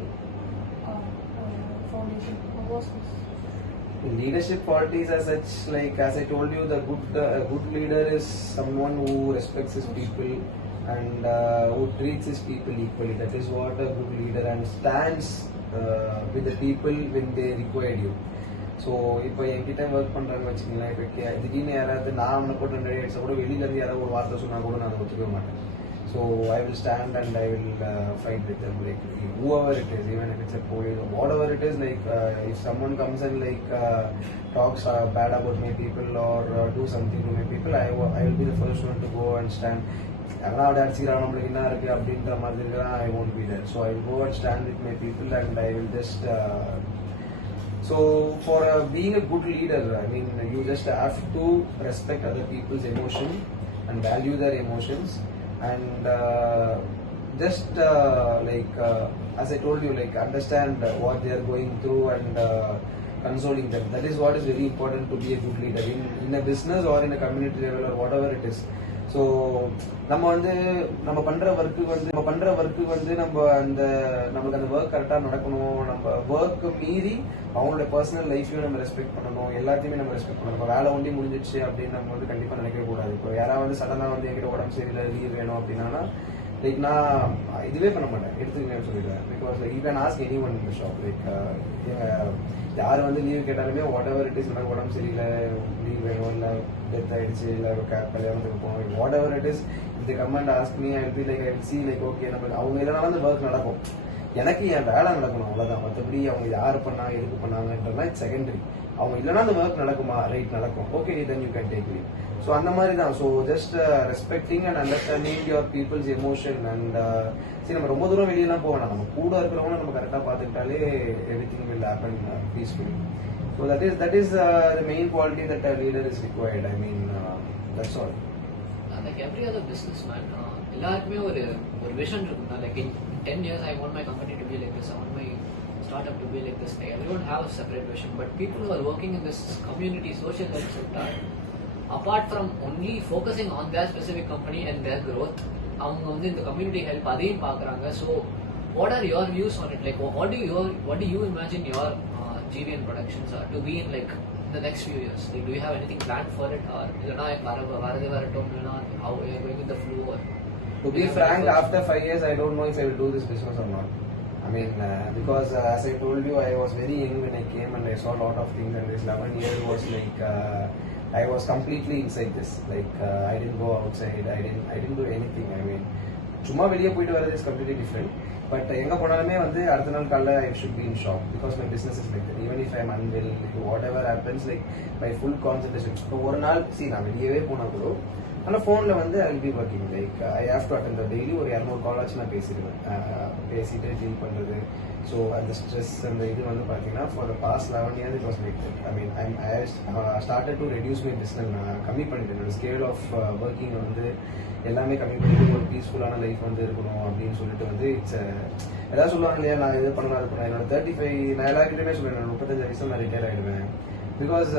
foundation? How was this? Leadership qualities as such, like as I told you, the good leader is someone who respects his people and who treats his people equally. That is what a good leader, and stands with the people when they require you. So இப்போ என்கிட்ட ஒர்க் பண்ணுறாங்க வச்சுக்கோங்களேன், இப்போ திடீர்னு யாராவது நான் அவனை போட்டு 2 days கூட வெளியிலேருந்து யாராவது ஒரு வார்த்தை சொன்னால் கூட நான் அதை ஒத்துக்க மாட்டேன். So I will stand and I will fight with them, like whoever it is, even if it's a police or whatever it is. Like if someone comes and like talks bad about my people or do something to my people, I will be the first one to go and stand. எல்லாம் அப்படி அடிச்சுக்கிறான் நம்மளுக்கு என்ன இருக்குது அப்படின்ற மாதிரி இருக்கிறான், I won't be there. So I will go and stand with my people and I will just so for being a good leader, I mean you just have to respect other people's emotion and value their emotions, and just as I told you, like understand what they are going through and consoling them. That is what is very important to be a good leader in a business or in a community level or whatever it is. So நம்ம பண்ற ஒர்க்கு வந்து நமக்கு அந்த ஒர்க் கரெக்டாக நடக்கணும். நம்ம ஒர்க்கு மீறி அவங்களோட பர்சனல் லைஃப்பையும் நம்ம ரெஸ்பெக்ட் பண்ணணும், எல்லாத்தையுமே நம்ம ரெஸ்பெக்ட் பண்ணணும். நம்ம வேலை ஒண்டி முடிஞ்சிடுச்சு அப்படின்னு நம்ம வந்து கண்டிப்பாக நினைக்கவே கூடாது. இப்போ யாராவது சடனாக வந்து என்கிட்ட உடம்பு சரியில்லை, லீவ் வேணும் அப்படின்னா லைக் நான் இதுவே பண்ண மாட்டேன், எடுத்துக்கங்கன்னு சொல்லிடுவேன். Because you can ask any one in the shop. Like யார் வந்து லீவ் கேட்டாலுமே வாட் எவர் இட் இஸ், எனக்கு உடம்பு சரியில்லை, லீவ் வேணும், இல்லை டெத் ஆகிடுச்சு, இல்லை கல்யாணத்துக்கு போகணும், வாட் எவர் இட் இஸ், இந்த comment ask me, I will be like I will see like okay நம்ம அவங்க இல்லைனாலும் அந்த ஒர்க் நடக்கும், எனக்கு என் வேலை நடக்கணும், அவ்வளோதான். மற்றபடி அவங்க யார் பண்ணாங்க எதுக்கு பண்ணாங்கன்றதுலாம் இட்ஸ் செகண்டரி. அவங்க இல்லைனா அந்த ஒர்க் நடக்குமா, ரைட் நடக்கும், okay then you can take leave. So அந்த மாதிரி தான். So just respecting and understanding your people's emotion. And சரி நம்ம ரொம்ப தூரம் வெளியெல்லாம் போக வேணாம், நம்ம கூட இருக்கிறவங்க நம்ம கரெக்டாக பார்த்துக்கிட்டாலே everything will happen peacefully. So that is the main quality that a leader is required. I mean that's all. Like every other businessman, எல்லாருக்குமே ஒரு விஷன் இருக்கும்னா, like in 10 years I want my company to be like this, I want my startup to be like this. Like everyone have a separate vision, but people who are working in this community social health sector, apart from only focusing on their specific company and their growth, அவங்க வந்து இந்த community help அதையும் பார்க்குறாங்க. So what are your views on it? Like what do you imagine your GVN Productions to be in like the next few years? Like do you have anything planned for it, or இல்லனா வரது வரட்டும், இல்லனா how are you going with the flow? Or to be frank, after 5 years I don't know if I will do this business or not. I mean because as I told you, I was very young when I came and I saw a lot of things, and this 11 years was like I was completely inside this. Like I didn't go outside, I didn't do anything. I mean சும்மா வெளியே போயிட்டு வரது is completely different. But எங்கே போனாலுமே வந்து அடுத்த நாள் காலைல I should be in shop because my business is like that. Even if I am unwell, what ever happens, like my full concentration. இப்போ ஒரு நாள் நான் வெளியவே போனால் கூட ஆனால் ஃபோனில் வந்து ஐ will be working. Like I have to attend daily ஒரு 200 கால் ஆச்சு நான் பேசிடுவேன், பேசிட்டு டீல் பண்ணுறது. ஸோ அந்த ஸ்ட்ரெஸ் அந்த இது வந்து பார்த்தீங்கன்னா for the past 11 years it was like that. I mean I started to reduce my business. நான் கம்மி பண்ணிட்டேன், என்னோட ஸ்கேல் ஆஃப் ஒர்க்கிங் வந்து எல்லாமே கம்மி பண்ணிட்டு ஒரு பீஸ்ஃபுல்லான லைஃப் வந்து இருக்கணும் அப்படின்னு சொல்லிட்டு வந்து இட்ஸ் ஏதாவது சொல்லுவாங்க இல்லையா, நான் இது பண்ணலாம் அது பண்ணேன். என்னோட 35 நான் எல்லாருக்கிட்டே சொல்லுவேன், என்னோட 35 வயசு நான் ரிட்டையர் ஆகிடுவேன். Because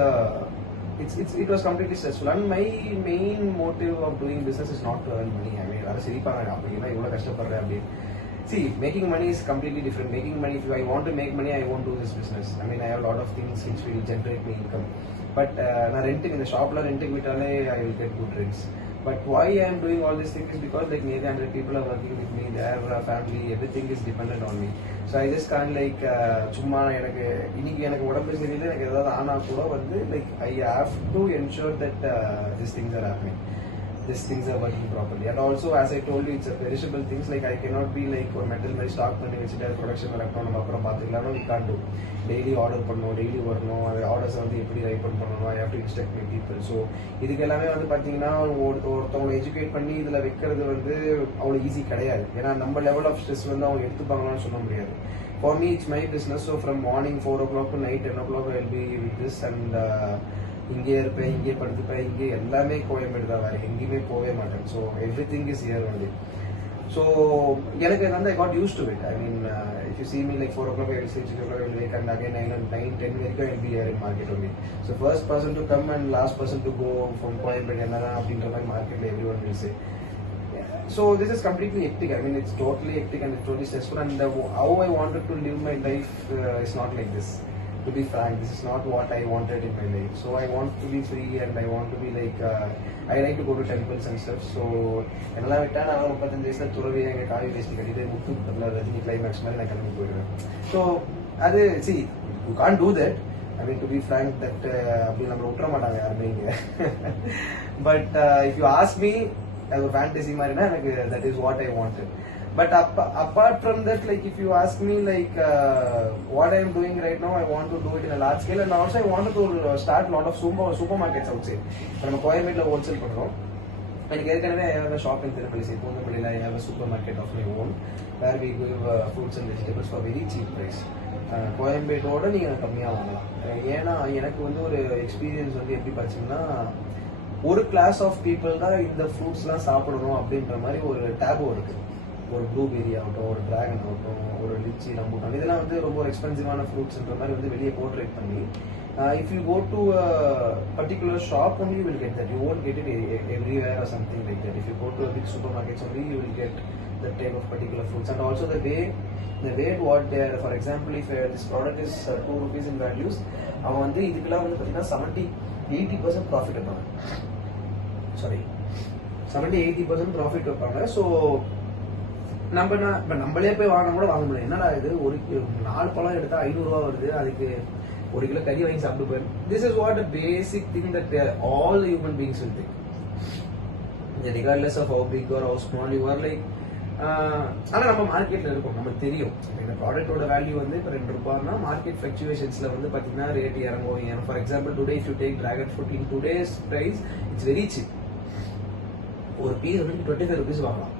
it was completely stressful, and my main motive of doing business is not to earn money. I mean எல்லாரும் சிரிப்பாங்க அப்படின்னா இவ்வளோ கஷ்டப்படுறேன் அப்படின்னு. See, making money is completely different. Making money, if I want to make money, I won't do this business. I mean I have a lot of things which will generate me income. But நான் ரெண்ட்டுக்கு இந்த ஷாப்ல ரெண்ட்டுக்கு விட்டாலே I will get good ரெண்ட்ஸ். But why I am doing all these things is because like nearly 100 people are working with me, they have a family, everything is dependent on me. So I just can't like சும்மா எனக்கு இன்னைக்கு எனக்கு உடம்பு சரியில்லை எனக்கு ஏதாவது ஆனா கூட வந்து like I have to ensure that these things are happening, these things are working properly. And also as I told you, it's a perishable things, like I cannot be like ஒரு metal மாதிரி ஸ்டாக் பண்ணி வச்சுட்டு ப்ரொடக்ஷன் வரட்டும் நம்ம அப்புறம் பார்த்துக்கலாம். We can't do. Daily order பண்ணணும், டெய்லி வரணும், அது ஆர்டர்ஸை வந்து எப்படி ரைப்பன் பண்ணணும், I have to instruct my people. So இதுக்கு எல்லாமே வந்து பார்த்தீங்கன்னா ஒருத்தவங்களை எஜுகேட் பண்ணி இதில் வைக்கிறது வந்து அவ்வளோ ஈஸி கிடையாது. ஏன்னா நம்ம லெவல் ஆஃப் ஸ்ட்ரெஸ் வந்து அவங்க எடுத்துப்பாங்களான்னு சொல்ல முடியாது. For me it's my business. So from morning 4 o'clock to night 10 o'clock I will be with this and இங்கே இருப்பேன், இங்கே படுத்துப்பேன், இங்கே எல்லாமே கோயம்பேடு தான், வேறு எங்கேயுமே போகவே மாட்டேன். So every thing is here only. So எனக்கு வந்து I got used to it. I mean if you see me like 4 o'clock I will sleep, 6 o'clock I will wake, and again 9-10 வரைக்கும் I will be here in market only. So first person to come and last person to go from Coimbatore என்னதான் அப்படின்ற மாதிரி மார்க்கெட்ல everyone will say. So this is completely hectic. I mean it's totally hectic and it's totally stressful, and how I wanted to live my life is not like this. To be frank, this is not what I wanted in my life. So I want to be free and I want to be like I like to go to temples and stuff. So என்னெல்லாம் விட்டா நான் 35 வயசுல துறவி எங்க காவி வேஷ்டி கட்டிட்டு முத்து பத்தில ரஜினி கிளைமேக்ஸ் மாதிரி நான் கிளம்பி போயிடுவேன். ஸோ அது see you can't do that. I mean to be frank that அப்படி நம்ம விட்டுற மாட்டாங்க யாருமே இங்க. But if you ask me as a fantasy மாதிரினா எனக்கு that is what I wanted. But apart from that, like if you ask me like what I am doing right now, I want to do it in a large scale, and also I wanted to start a lot of supermarkets outside. நம்ம கோயம்பேடுல ஹோல்சேல் பண்றோம். எனக்கு ஏற்கனவே I have a shop in Tirupalli, Pondamudila. I have a supermarket of my own where we give fruits and vegetables for very cheap price. கோயம்பேட்டோட நீங்க கம்மியா வாங்கலாம். ஏன்னா எனக்கு வந்து ஒரு எக்ஸ்பீரியன்ஸ் வந்து எப்படி பார்த்தீங்கன்னா, ஒரு கிளாஸ் ஆஃப் பீப்புள் தான் இந்த ஃப்ரூட்ஸ்லாம் சாப்பிடணும் அப்படின்ற மாதிரி ஒரு டேபோ இருக்கு. ஒரு ப்ளூபெரி ஆகட்டும், ஒரு டிராகன் ஆகட்டும், ஒரு லிச்சி, ரம்பூட்டான், இதெல்லாம் வந்து ரொம்ப எக்ஸ்பென்சிவான ஃப்ரூட்ஸ்ன்ற மாதிரி வந்து வெளியே போர்ட்ரேட் பண்ணி if you go to a particular shop only you will get that. You won't get it everywhere or something like that. If you go to a big supermarkets only you will get that type of particular fruits. And also the way what they are, for example if this product is 2 rupees in values, அவன் வந்து இதுக்கெல்லாம் வந்து பார்த்தீங்கன்னா 70-80% ப்ராஃபிட் வைப்பாங்க. சாரி 70-80% ப்ராஃபிட் வைப்பாங்க. ஸோ நம்மளே போய் வாங்க கூட வாங்க முடியாது. என்னடா இது, ஒரு 4 பழம் எடுத்தா 500 ரூபா வருது, அதுக்கு 1 கிலோ கறி வாங்கி சாப்பிட்டு போயிடும். This is what a basic thing that all human beings will think, regardless of how big or how small you are. Like ஆனா நம்ம மார்க்கெட்ல இருக்கோம், நமக்கு தெரியும் இந்த ப்ராடக்டோட வேல்யூ வந்து இப்போ 2 ரூபாய்னா மார்க்கெட் ஃபிளக்சுவேஷன்ஸ்ல வந்து பாத்தீங்கன்னா ரேட் இறங்கும். For example today if you take dragon fruit in today's price it's very cheap. ஒரு பீஸ் வந்து 25 rupees வாங்கலாம்.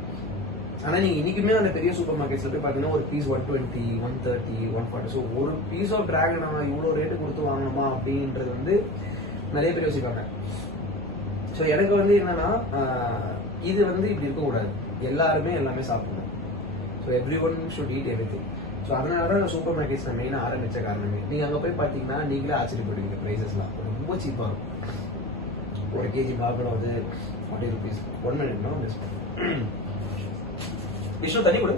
ஆனா நீங்க இன்னைக்குமே அந்த பெரிய சூப்பர் மார்க்கெட்ஸ்ல போய் பாத்தீங்கன்னா ஒரு பீஸ் 120, 130, 140. ஸோ ஒரு பீஸ் ஆஃப் டிராகன் இவ்வளவு ரேட்டு கொடுத்து வாங்கணுமா அப்படின்றது வந்து நிறைய பேர் யோசிப்பாங்க. ஸோ எனக்கு வந்து என்னன்னா இது வந்து இப்படி இருக்கக்கூடாது, எல்லாருமே எல்லாமே சாப்பிடணும். So every one should eat everything. So அதனாலதான் நான் சூப்பர் மார்க்கெட்ஸ் நான் மெயினாக ஆரம்பிச்ச காரணமே. நீங்க அங்க போய் பாத்தீங்கன்னா நீங்களே ஆச்சரியப்படுவீங்க, பிரைசஸ்லாம் ரொம்ப சீப்பா இருக்கும். 1 kg மாம்பழம் வந்து 40 rupees. 1 minute no this விஷ்ணு தண்ணி கொடு.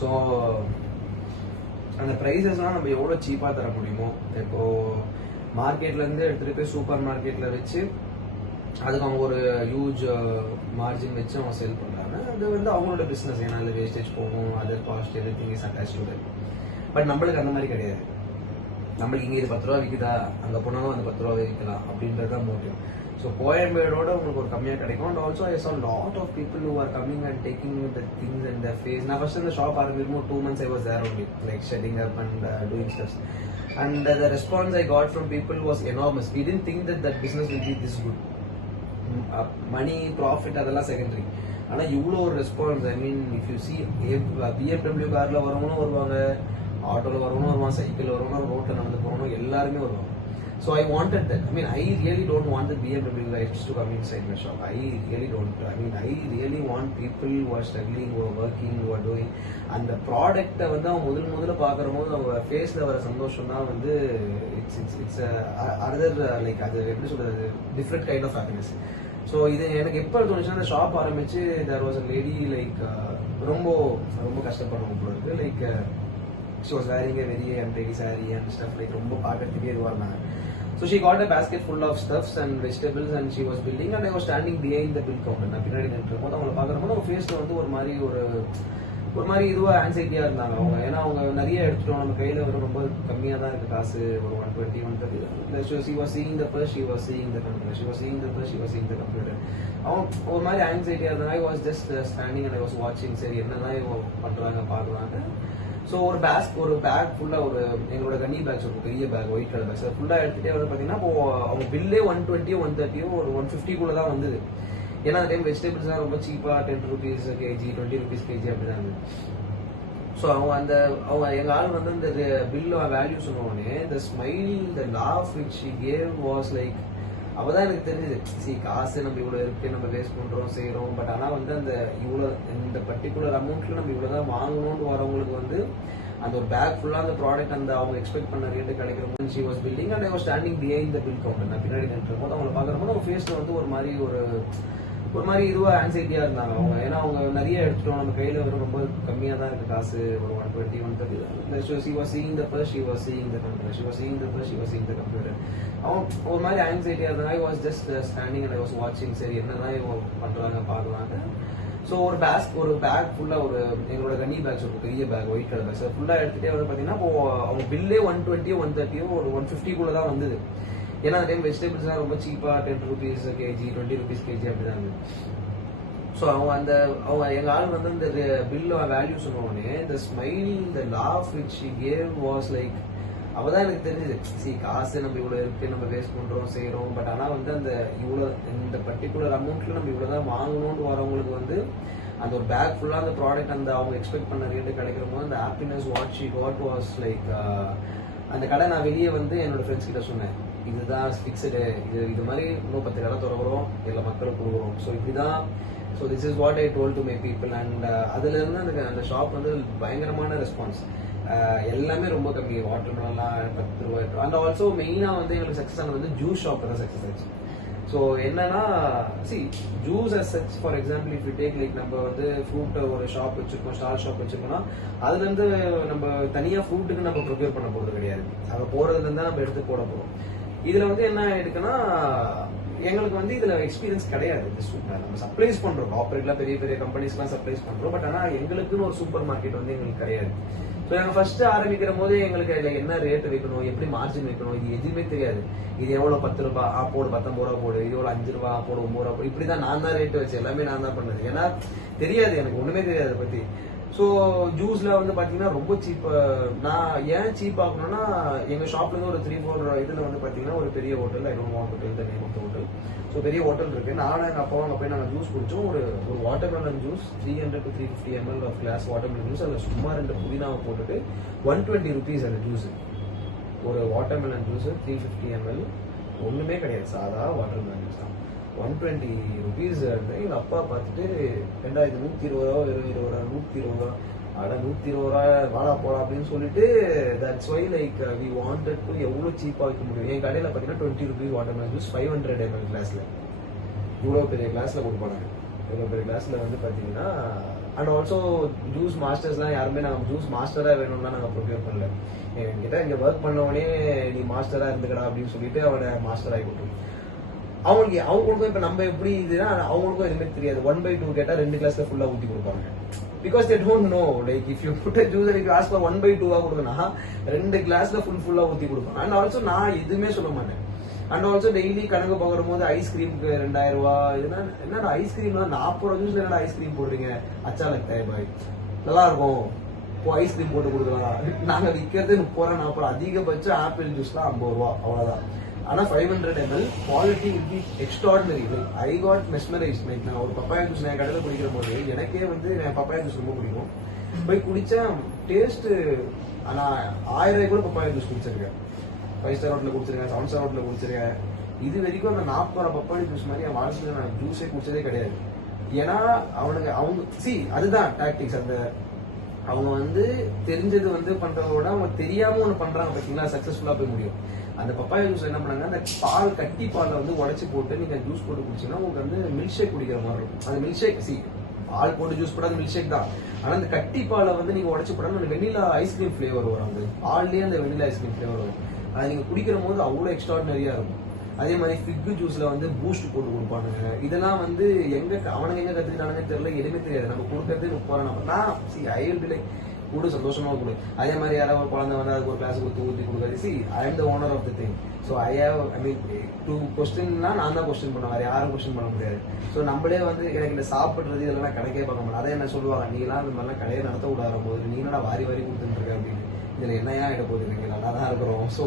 ஸோ அந்த ப்ரைஸஸ்லாம் நம்ம எவ்வளோ சீப்பாக தர முடியுமோ, இப்போ மார்க்கெட்ல இருந்து எடுத்துட்டு போய் சூப்பர் மார்க்கெட்ல வச்சு அதுக்கு அவங்க ஒரு ஹியூஜ் மார்ஜின் வச்சு அவங்க சேல் பண்றாங்க. அது வந்து அவங்களோட பிசினஸ், ஏன்னா அது வேஸ்டேஜ் போகும், other cost everything is attached to that. But நம்மளுக்கு அந்த மாதிரி கிடையாது. நம்மளுக்கு இங்கே இது 10 ரூபா விற்குதா, அங்கே போனாலும் அந்த 10 ரூபா விற்கலாம் அப்படின்றது தான் மோட்டிவ். ஸோ கோயம்பேடோட உங்களுக்கு ஒரு கம்மியாக கிடைக்கும். And also I saw lot of people who are coming and taking the things in their face. நான் ஃபர்ஸ்ட் இந்த ஷாப் ஆரம்பிக்கும் 2 months I was there only, like setting up and doing stuff. And the response I got from people was enormous. We didn't think that business will be this good. Money profit அதெல்லாம் secondary. ஆனால் இவ்வளோ ஒரு response, I mean if you see BMW காரில் வரவங்களும் வருவாங்க, ஆட்டோவில் வரவங்களும் வருவாங்க, சைக்கிளில் வரவங்களும், ரோட்டில் நடந்து போகணும், எல்லாருமே வருவாங்க. So I wanted that. I mean, I really don't want the BMW lights to come inside my shop. I really don't. I mean, I really want people who are struggling, who are working, who are doing. அந்த ப்ராடக்ட்டை வந்து அவங்க முதல்ல பார்க்குற போது அவங்க ஃபேஸில் வர சந்தோஷம் தான் வந்து இட்ஸ் அதர் லைக் அது எப்படி சொல்றது different kind of happiness. So இது எனக்கு எப்போ தோணுச்சுன்னா அந்த ஷாப் ஆரம்பிச்சு there was a lady like ரொம்ப ரொம்ப கஷ்டப்படுறவங்க போல இருக்கு. Like she was wearing a very empty saree and stuff like ரொம்ப பார்க்கறதுக்கே இதுவாக இருந்தாங்க. So she got a basket full of stuffs and vegetables and she was billing and I was standing behind the bill counter. நான் பின்னாடி நின்றுட்டு போது அவங்களை பார்க்குறப்போ அவங்க ஃபேஸில் வந்து ஒரு மாதிரி இதுவாக ஆன்சைட்டியாக இருந்தாங்க அவங்க. ஏன்னா அவங்க நிறைய எடுத்துட்டோம், நம்ம கையில் வந்து ரொம்ப கம்மியாக தான் இருக்குது காசு, ஒரு 120 130. She was seeing the purse, she was seeing the computer, she was seeing the purse, she was seeing the computer. அவங்க ஒரு மாதிரி ஆன்சைட்டியாக இருந்தாங்க. I was just standing and I was watching. சரி என்னதான் இவங்க பண்ணுறாங்க பார்க்கலாங்க. ஸோ ஒரு பேக் ஃபுல்லாக ஒரு எங்களோட கன்னி பேக்ஸ் இருக்கும், பெரிய பேக், ஒயிட் கலர் பேக்ஸ் ஃபுல்லாக எடுத்துகிட்டே வந்து பார்த்தீங்கன்னா இப்போ அவங்க பில்லே 120 130 ஒரு 150 தான் வந்தது. ஏன்னா அந்த டைம் வெஜிடபிள்ஸ்லாம் ரொம்ப சீப்பாக 10 rupees kg 20 rupees kg அப்படி தான் இருந்தது. ஸோ அவங்க எங்கள் ஆள் வந்து இந்த பில்லு வேல்யூ சொன்னோடனே இந்த ஸ்மைல் த laugh which she cave was like அப்போதான் எனக்கு தெரிஞ்சது காசு நம்ம இவ்வளோ இருக்கு, நம்ம வேஸ்ட் பண்ணுறோம் செய்கிறோம். பட் ஆனால் வந்து அந்த இவ்வளோ இந்த பர்டிகுலர் அமௌண்ட்டில் நம்ம இவ்வளோ தான் வாங்கணும்னு வரவங்களுக்கு வந்து அந்த ஒரு பேக் ஃபுல்லாக அந்த ப்ராடக்ட் அந்த அவங்க எக்ஸ்பெக்ட் பண்ண ரேட்டு கிடைக்கிற போது she was building and I was standing behind the bill counter. நான் பின்னாடி நின்று போது அவங்களை பார்க்குறப்போ அவங்க ஃபேஸில் வந்து ஒரு மாதிரி இதுவாக ஆன்சைட்டியாக இருந்தாங்க அவங்க. ஏன்னா அவங்க நிறைய எடுத்துட்டோம், நம்ம கையில் வந்து ரொம்ப கம்மியாக தான் இருக்குது காசு, ஒரு 120 130. She was seeing the purse, she was seeing the computer, she was seeing the purse, she was seeing the computer. அவங்க ஒரு மாதிரி ஆன்சைட்டியாக இருந்தாங்க. I was just standing and I was watching. சரி என்னதான் இவங்க பண்ணுறாங்க பார்க்கலாங்க. ஸோ ஒரு பேக் ஃபுல்லாக ஒரு எங்களோட கன்னி பேக்ஸ் இருக்கும், பெரிய பேக், ஒயிட் கலர் பேக்ஸ் ஃபுல்லாக எடுத்துகிட்டே வந்து பார்த்தீங்கன்னா இப்போ அவங்க பில்லே 120 130 ஒரு 150 தான் வந்தது. ஏன்னா அந்த டைம் வெஜிடபிள்ஸ்லாம் ரொம்ப சீப்பாக 10 rupees kg 20 rupees kg அப்படி தான் இருந்தது. ஸோ அவங்க எங்கள் ஆள் வந்து இந்த பில்லு வேல்யூ சொன்னோடனே இந்த ஸ்மைல் த laugh which she cave was like அப்போதான் எனக்கு தெரிஞ்சது காசு நம்ம இவ்வளோ இருக்கு, நம்ம வேஸ்ட் பண்ணுறோம் செய்கிறோம். பட் ஆனால் வந்து அந்த இவ்வளோ இந்த பர்டிகுலர் அமௌண்ட்டில் நம்ம இவ்வளோ தான் வாங்கணும்னு வரவங்களுக்கு வந்து அந்த ஒரு பேக் ஃபுல்லாக அந்த ப்ராடக்ட் அந்த அவங்க எக்ஸ்பெக்ட் பண்ண ரேட்டு கிடைக்கிற போது அந்த happiness what she got was like அந்த கடை நான் வெளியே வந்து என்னோட ஃப்ரெண்ட்ஸ் கிட்ட சொன்னேன், இதுதான் ஃபிக்ஸடு, இது மாதிரி இன்னும் 10 கடை திறக்கிறோம், எல்லா மக்களும் கொடுக்குறோம். ஸோ இப்படிதான். So this is what I told to my people. And அதுலேருந்து அந்த ஷாப் வந்து பயங்கரமான ரெஸ்பான்ஸ். எல்லாமே ரொம்ப கம்மி, வாட்டர் மெலன்லாம் 10 ரூபாய். அண்ட் ஆல்சோ மெயினாக வந்து எங்களுக்கு சக்ஸஸ் ஆனது வந்து ஜூஸ் ஷாப் தான் சக்ஸஸ் ஆச்சு. ஸோ என்னன்னா juice as such for example if you take like நம்ம வந்து ஃப்ரூட் ஒரு ஷாப் வச்சிருக்கோம், ஸ்டால் ஷாப் வச்சிருக்கோம்னா அதுலேருந்து நம்ம தனியாக ஃப்ரூட்டுக்கு நம்ம ப்ரிப்பேர் பண்ண போகிறது கிடையாது. அதை போகிறதுலேருந்து தான் நம்ம எடுத்து போட போகிறோம். இதில் வந்து என்ன ஆயிடுக்குன்னா எங்களுக்கு வந்து இதுல எக்ஸ்பீரியன்ஸ் கிடையாது. நம்ம சப்ளைஸ் பண்றோம், ஆப்ரேட்லாம் பெரிய பெரிய கம்பெனிஸ்லாம் சப்ளைஸ் பண்றோம். பட் ஆனா எங்களுக்குன்னு ஒரு சூப்பர் மார்க்கெட் வந்து எங்களுக்கு கிடையாது. ஸோ நாங்கள் ஃபர்ஸ்ட் ஆரம்பிக்கிற போது எங்களுக்கு என்ன ரேட் வைக்கணும், எப்படி மார்ஜின் வைக்கணும், இது எதுவுமே தெரியாது. இது எவ்வளோ 10 ரூபாய் போடு, 19 ரூபா போடு, இது எவ்வளோ 5 ரூபா போடு, 9 ரூபா போடு, இப்படிதான் நான் தான் ரேட் வச்சு எல்லாமே நான் தான் பண்ணது. ஏன்னா தெரியாது, எனக்கு ஒண்ணுமே தெரியாது அதை பத்தி. ஸோ ஜூஸ்ல வந்து பாத்தீங்கன்னா ரொம்ப சீப்பா. நான் ஏன் சீப் ஆகணும்னா எங்க ஷாப்ல இருந்து ஒரு 3-4 இதுல வந்து பாத்தீங்கன்னா ஒரு பெரிய hotel, I don't want to tell the name of the hotel. So பெரிய ஹோட்டல் இருக்கு. நானும் எங்க அப்பாவும் அங்கே போய் நாங்கள் ஜூஸ் குடிச்சோம். ஒரு watermelon juice 300 to 350 ml of glass watermelon juice. அதில் சும்மா 2 புதினாவை போட்டுட்டு 120 rupees அந்த ஜூஸ். ஒரு வாட்டர்மெலன் ஜூஸ் 350 ml, ஒண்ணுமே கிடையாது, சாதா வாட்டர்மெலன் ஜூஸ் தான். 120 rupees. எங்க அப்பா பார்த்துட்டு 120 ரூபா வெறும் 20 ரூபா 120 ரூபா, அட 120 ரூபா வாடா போடா அப்படின்னு சொல்லிட்டு that's why like we wanted to எவ்வளோ சீப்பாக வைக்க முடியும். என் கடையில் பார்த்தீங்கன்னா 20 rupees வாட்டர்மெலன் ஜூஸ் 500 ml கிளாஸ்ல, இவ்வளோ பெரிய கிளாஸ்ல கொடுப்பாங்க. இவ்வளோ பெரிய கிளாஸ்ல வந்து பார்த்தீங்கன்னா அண்ட் ஆல்சோ ஜூஸ் மாஸ்டர்ஸ்லாம் யாருமே நாங்கள் ஜூஸ் மாஸ்டராக வேணும்னா நாங்கள் ப்ரொக்யூர் பண்ணல. என்கிட்ட இங்கே ஒர்க் பண்ணவனே நீ மாஸ்டராக இருந்துக்கடா அப்படின்னு சொல்லிட்டு அவனை மாஸ்டர் ஆகி கொடுத்தோம். அவங்களுக்கும் இப்போ நம்ம எப்படி இதுனா அவங்களுக்கும் எதுவுமே தெரியாது. 1/2 கேட்டா 2 கிளாஸ்ல ஃபுல்லா ஊற்றி கொடுப்பாங்க. Because they don't know like if you put juice if you ask for 1/2 கொடுக்கனா 2 கிளாஸ்ல ஃபுல்லா ஊற்றி கொடுப்பாங்க. அண்ட் ஆல்சோ நான் எதுவுமே சொல்ல மாட்டேன். அண்ட் ஆல்சோ டெய்லி கணக்கு பார்க்குற போது ஐஸ்கிரீமுக்கு 2000 ரூபா. இதுனா என்னடா ஐஸ்கிரீம்னா 40 ஜூஸ்ல என்னடா ஐஸ்கிரீம் போடுறீங்க, அச்சாலக் பாய் நல்லா இருக்கும், இப்போ ஐஸ்கிரீம் போட்டு கொடுக்கலாம். நாங்க விற்கிறது 30 40, அதிகபட்சம் ஆப்பிள் ஜூஸ்லாம் 50 ரூபா அவ்வளவுதான். ஆனா 500 ml quality will be extraordinary. I got mesmerised. Like நான் ஒரு பப்பாயா ஜூஸ் நான் கடையில் குடிக்கிற போது எனக்கே வந்து பப்பாயா ஜூஸ் ரொம்ப பிடிக்கும். போய் குடிச்சேன், டேஸ்ட். ஆனா 1000 ரூபாய் கூட பப்பாயா ஜூஸ் குடிச்சிருக்கேன். 5 ஸ்டார் ஹோட்டலில் குடிச்சிருக்கேன், 7 ஸ்டார் ஹோட்டலில் குடிச்சிருக்கேன். இது வரைக்கும் அந்த 40 பப்பாளி ஜூஸ் மாதிரி என் வாழ்க்கையில் நான் ஜூஸே குடிச்சதே கிடையாது. ஏன்னா அவங்க அதுதான் டாக்டிக்ஸ். அந்த அவங்க வந்து தெரிஞ்சது வந்து பண்றத விட அவங்க தெரியாம ஒன்று பண்றாங்க பார்த்தீங்களா, சக்சஸ்ஃபுல்லா போய் முடியும். அந்த பப்பாயா ஜூஸ் என்ன பண்ணாங்க, அந்த பால் கட்டி பாலை வந்து உடச்சி போட்டு நீங்க ஜூஸ் போட்டு குடிச்சீங்கன்னா உங்களுக்கு வந்து மில்க் ஷேக் குடிக்கிற மாதிரி இருக்கும். அந்த மில்க் ஷேக் பால் போட்டு ஜூஸ் போடாத மில்க் ஷேக் தான். ஆனா அந்த கட்டி பாலை வந்து நீங்க உடச்சி போடாம அந்த வெண்ணிலா ஐஸ்கிரீம் ஃபிளேவர் வரும். அந்த பால்லேயே அந்த வெண்ணிலா ஐஸ்கிரீம் ஃபிளேவர் வரும். அது நீங்க குடிக்கிற போது அவ்வளோ எக்ஸ்ட்ராடினரியா இருக்கும். அதே மாதிரி ஃபிக் ஜூஸ்ல வந்து பூஸ்ட் போட்டு கொடுப்பானுங்க. இதெல்லாம் வந்து அவனுங்க எங்க கத்துக்கிட்டானுங்க தெரியல, எதுவுமே தெரியாது. நம்ம கொடுக்கறது 30 நான் ஐ வில் பி லைக் கூட சந்தோஷமா கொடு. அதே மாதிரி யாராவது ஒரு குழந்தை வந்து அதுக்கு ஒரு கிளாஸ் ஊற்றி கொடுக்காது. I am the owner of the thing. So I mean do கொஸ்டின்னா நான் தான் கொஸ்டின் பண்ணுவேன், வேற யாரும் கொஸ்டின் பண்ண முடியாது. ஸோ நம்மளே வந்து எனக்கு இந்த சாப்பிட்றது இதெல்லாம் கணக்கே பார்க்க மாட்டேன். அதை என்ன சொல்லுவாங்க, நீங்களாம் இந்த மாதிரிலாம் கடையை நடத்த விடாத போது நீ என்னடா வாரி கொடுத்துட்டு இருக்க அப்படின்னு. இதுல என்னையா இட போகுது, நீங்க நல்லா தான் இருக்கிறோம். ஸோ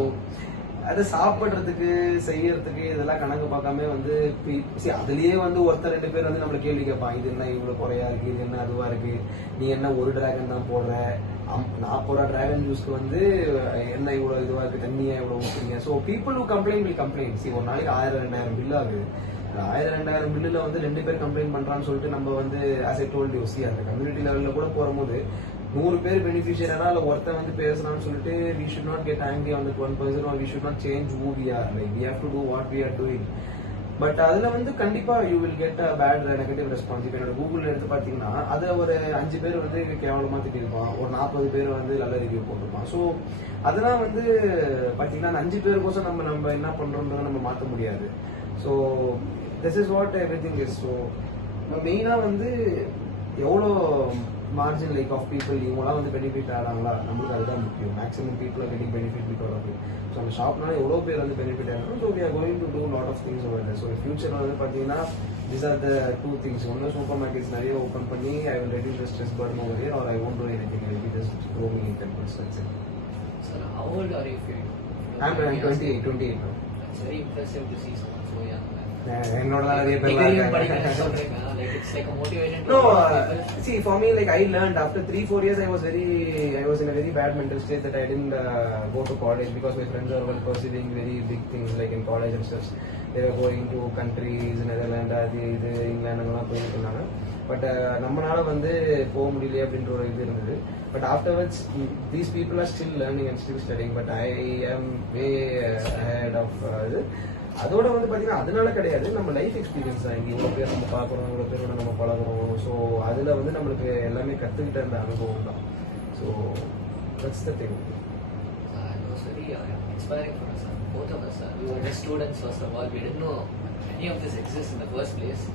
அதை சாப்பிட்றதுக்கு செய்யறதுக்கு இதெல்லாம் கணக்கு பார்க்காம வந்து அதுலயே வந்து ஒருத்தர் 2 பேர் வந்து நம்மள கேள்வி கேட்பான், இது என்ன இவ்வளவு குறையா இருக்கு, இது என்ன அதுவா இருக்கு, நீ என்ன ஒரு டிராகன் தான் போடுற, 40 டிராகன் ஜூஸ்க்கு வந்து என்ன இவ்வளவு இதுவா இருக்கு, தண்ணியா இவ்வளவு ஊற்றுறீங்க. So people who complain will complain. ஒரு நாளைக்கு 1000-2000 பில் ஆகுது. 1000-2000 பில்லுல வந்து 2 பேர் கம்ப்ளைண்ட் பண்றான்னு சொல்லிட்டு நம்ம வந்து as I told you, அந்த கம்யூனிட்டி லெவல்ல கூட போகும்போது 100 பேர் பெனிஃபிஷியரா இல்ல ஒருத்தன் வந்து பேசலாம்னு சொல்லிட்டு we should not get angry on that one person or we should not change who we are. Like we have to do what we are doing. But அதுல வந்து கண்டிப்பா you will get a bad negative response. இப்போ என்னோட கூகுள் எடுத்து பாத்தீங்கன்னா அதை ஒரு 5 பேர் வந்து கேவலமா திட்டிருப்பான், ஒரு 40 பேர் வந்து நல்ல ரிவ்யூ போட்டிருப்பான். ஸோ அதெல்லாம் வந்து பாத்தீங்கன்னா அந்த 5 பேருக்கோசம் நம்ம என்ன பண்றோம்ன்றதை நம்ம மாற்ற முடியாது. So this is what everything is. So மெயினா வந்து எவ்வளோ margin like of people இவங்களாம் வந்து பெனிஃபிட் ஆகிறாங்களா, நம்மளுக்கு அதுதான் முக்கியம். Maximum people are getting benefit because of it. So அந்த ஷாப்னால எவ்வளோ பேர் வந்து பெனிஃபிட் ஆகணும். So we are going to do lot of things over there. So future வந்து பார்த்தீங்கன்னா these are the 2 things. ஒன்று சூப்பர் மார்க்கெட்ஸ் நிறைய ஓப்பன் பண்ணி I will reduce the stress burden over here or I won't do anything. I will just roaming in temples. That's it. Sir, how old are you? I'm 28 now. It's very impressive to see someone so young. என்னோட நிறைய பேர் சொல்றீங்க like it's like a motivation to no people. See, for me, like I learned after 3-4 years I was in a very bad mental state that I didn't go to college because my friends are well pursuing very big things like in college and stuff. They were going to countries, Netherlands, இது இங்கிலாந்து எல்லாம் போயிட்டு இருந்தாங்க. பட் நம்மளால வந்து போக முடியல அப்படின்ற ஒரு இது இருந்தது. But afterwards these people are still learning and still studying, but I am way ahead of அதோட வந்து பாத்தீங்கன்னா அதனால கிடையாது, நம்ம லைஃப் எக்ஸ்பீரியன்ஸ் தான். இங்க இவ்வளவு பேர் நம்ம பாக்குறோம், இவ்வளவு பேரோட நம்ம பழகுறோம். ஸோ அதுல வந்து நம்மளுக்கு எல்லாமே கத்துக்கிட்ட அந்த அனுபவம் தான். So that's the thing. It was very inspiring for us, both of us. We were just students first of all. We didn't know any of this exists in the first place.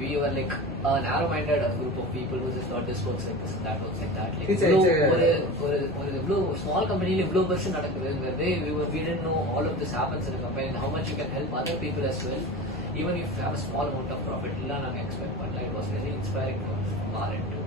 We were like a narrow-minded group of people who just thought this works like this and that works like that. Like ஒரு small company இவ்வளவு பெருசு நடக்குது. We didn't know all of this happens in a company and how much you can help other people as well. Even if you have a small amount of profit, illa naanga expect பண்ணல. It was very inspiring from our end too.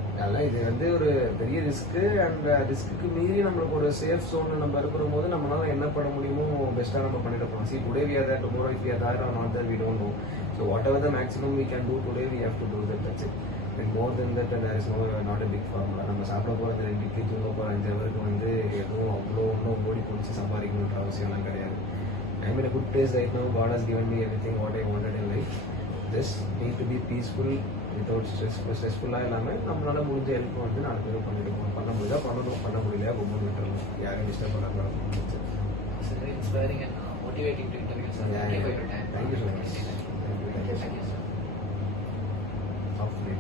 இது வந்து ஒரு பெரிய risk. And risk மீறி நம்மளுக்கு ஒரு safe zone நம்ம இருக்கிற போது நம்மளால என்ன பண்ண முடியுமோ பெஸ்டா நம்ம பண்ணிட்டு போகலாம். See, today we are there, tomorrow if we are there or not there, we don't know. So whatever the maximum we can do today, we have to do that. That's it. And more than that, there is not a big formula. நம்ம சாப்பிட போற அந்த 2 இட்லி தூங்க போற 5 ஹவருக்கு வந்து எதுவும் அவ்வளோ ஒன்றும் ஓடி பிடிச்சி சம்பாதிக்கணுன்ற அவசியம்லாம் கிடையாது. I'm in a good place right now. God has given me everything what I wanted in life. Just need to be peaceful without stressful இல்லாமல் நம்மளால முடிஞ்ச ஹெல்ப் வந்து 4 பேரும் பண்ணிடுவோம். பண்ண முடியல பண்ணணும், பண்ண முடியல ரொம்ப விட்டுறணும், யாரும் டிஸ்டர்ப் பண்ணாங்க. It's very inspiring and motivating to interview, sir. Thank you for your time. Thank you so much. Thank you, sir. Thank you, sir. Hopefully.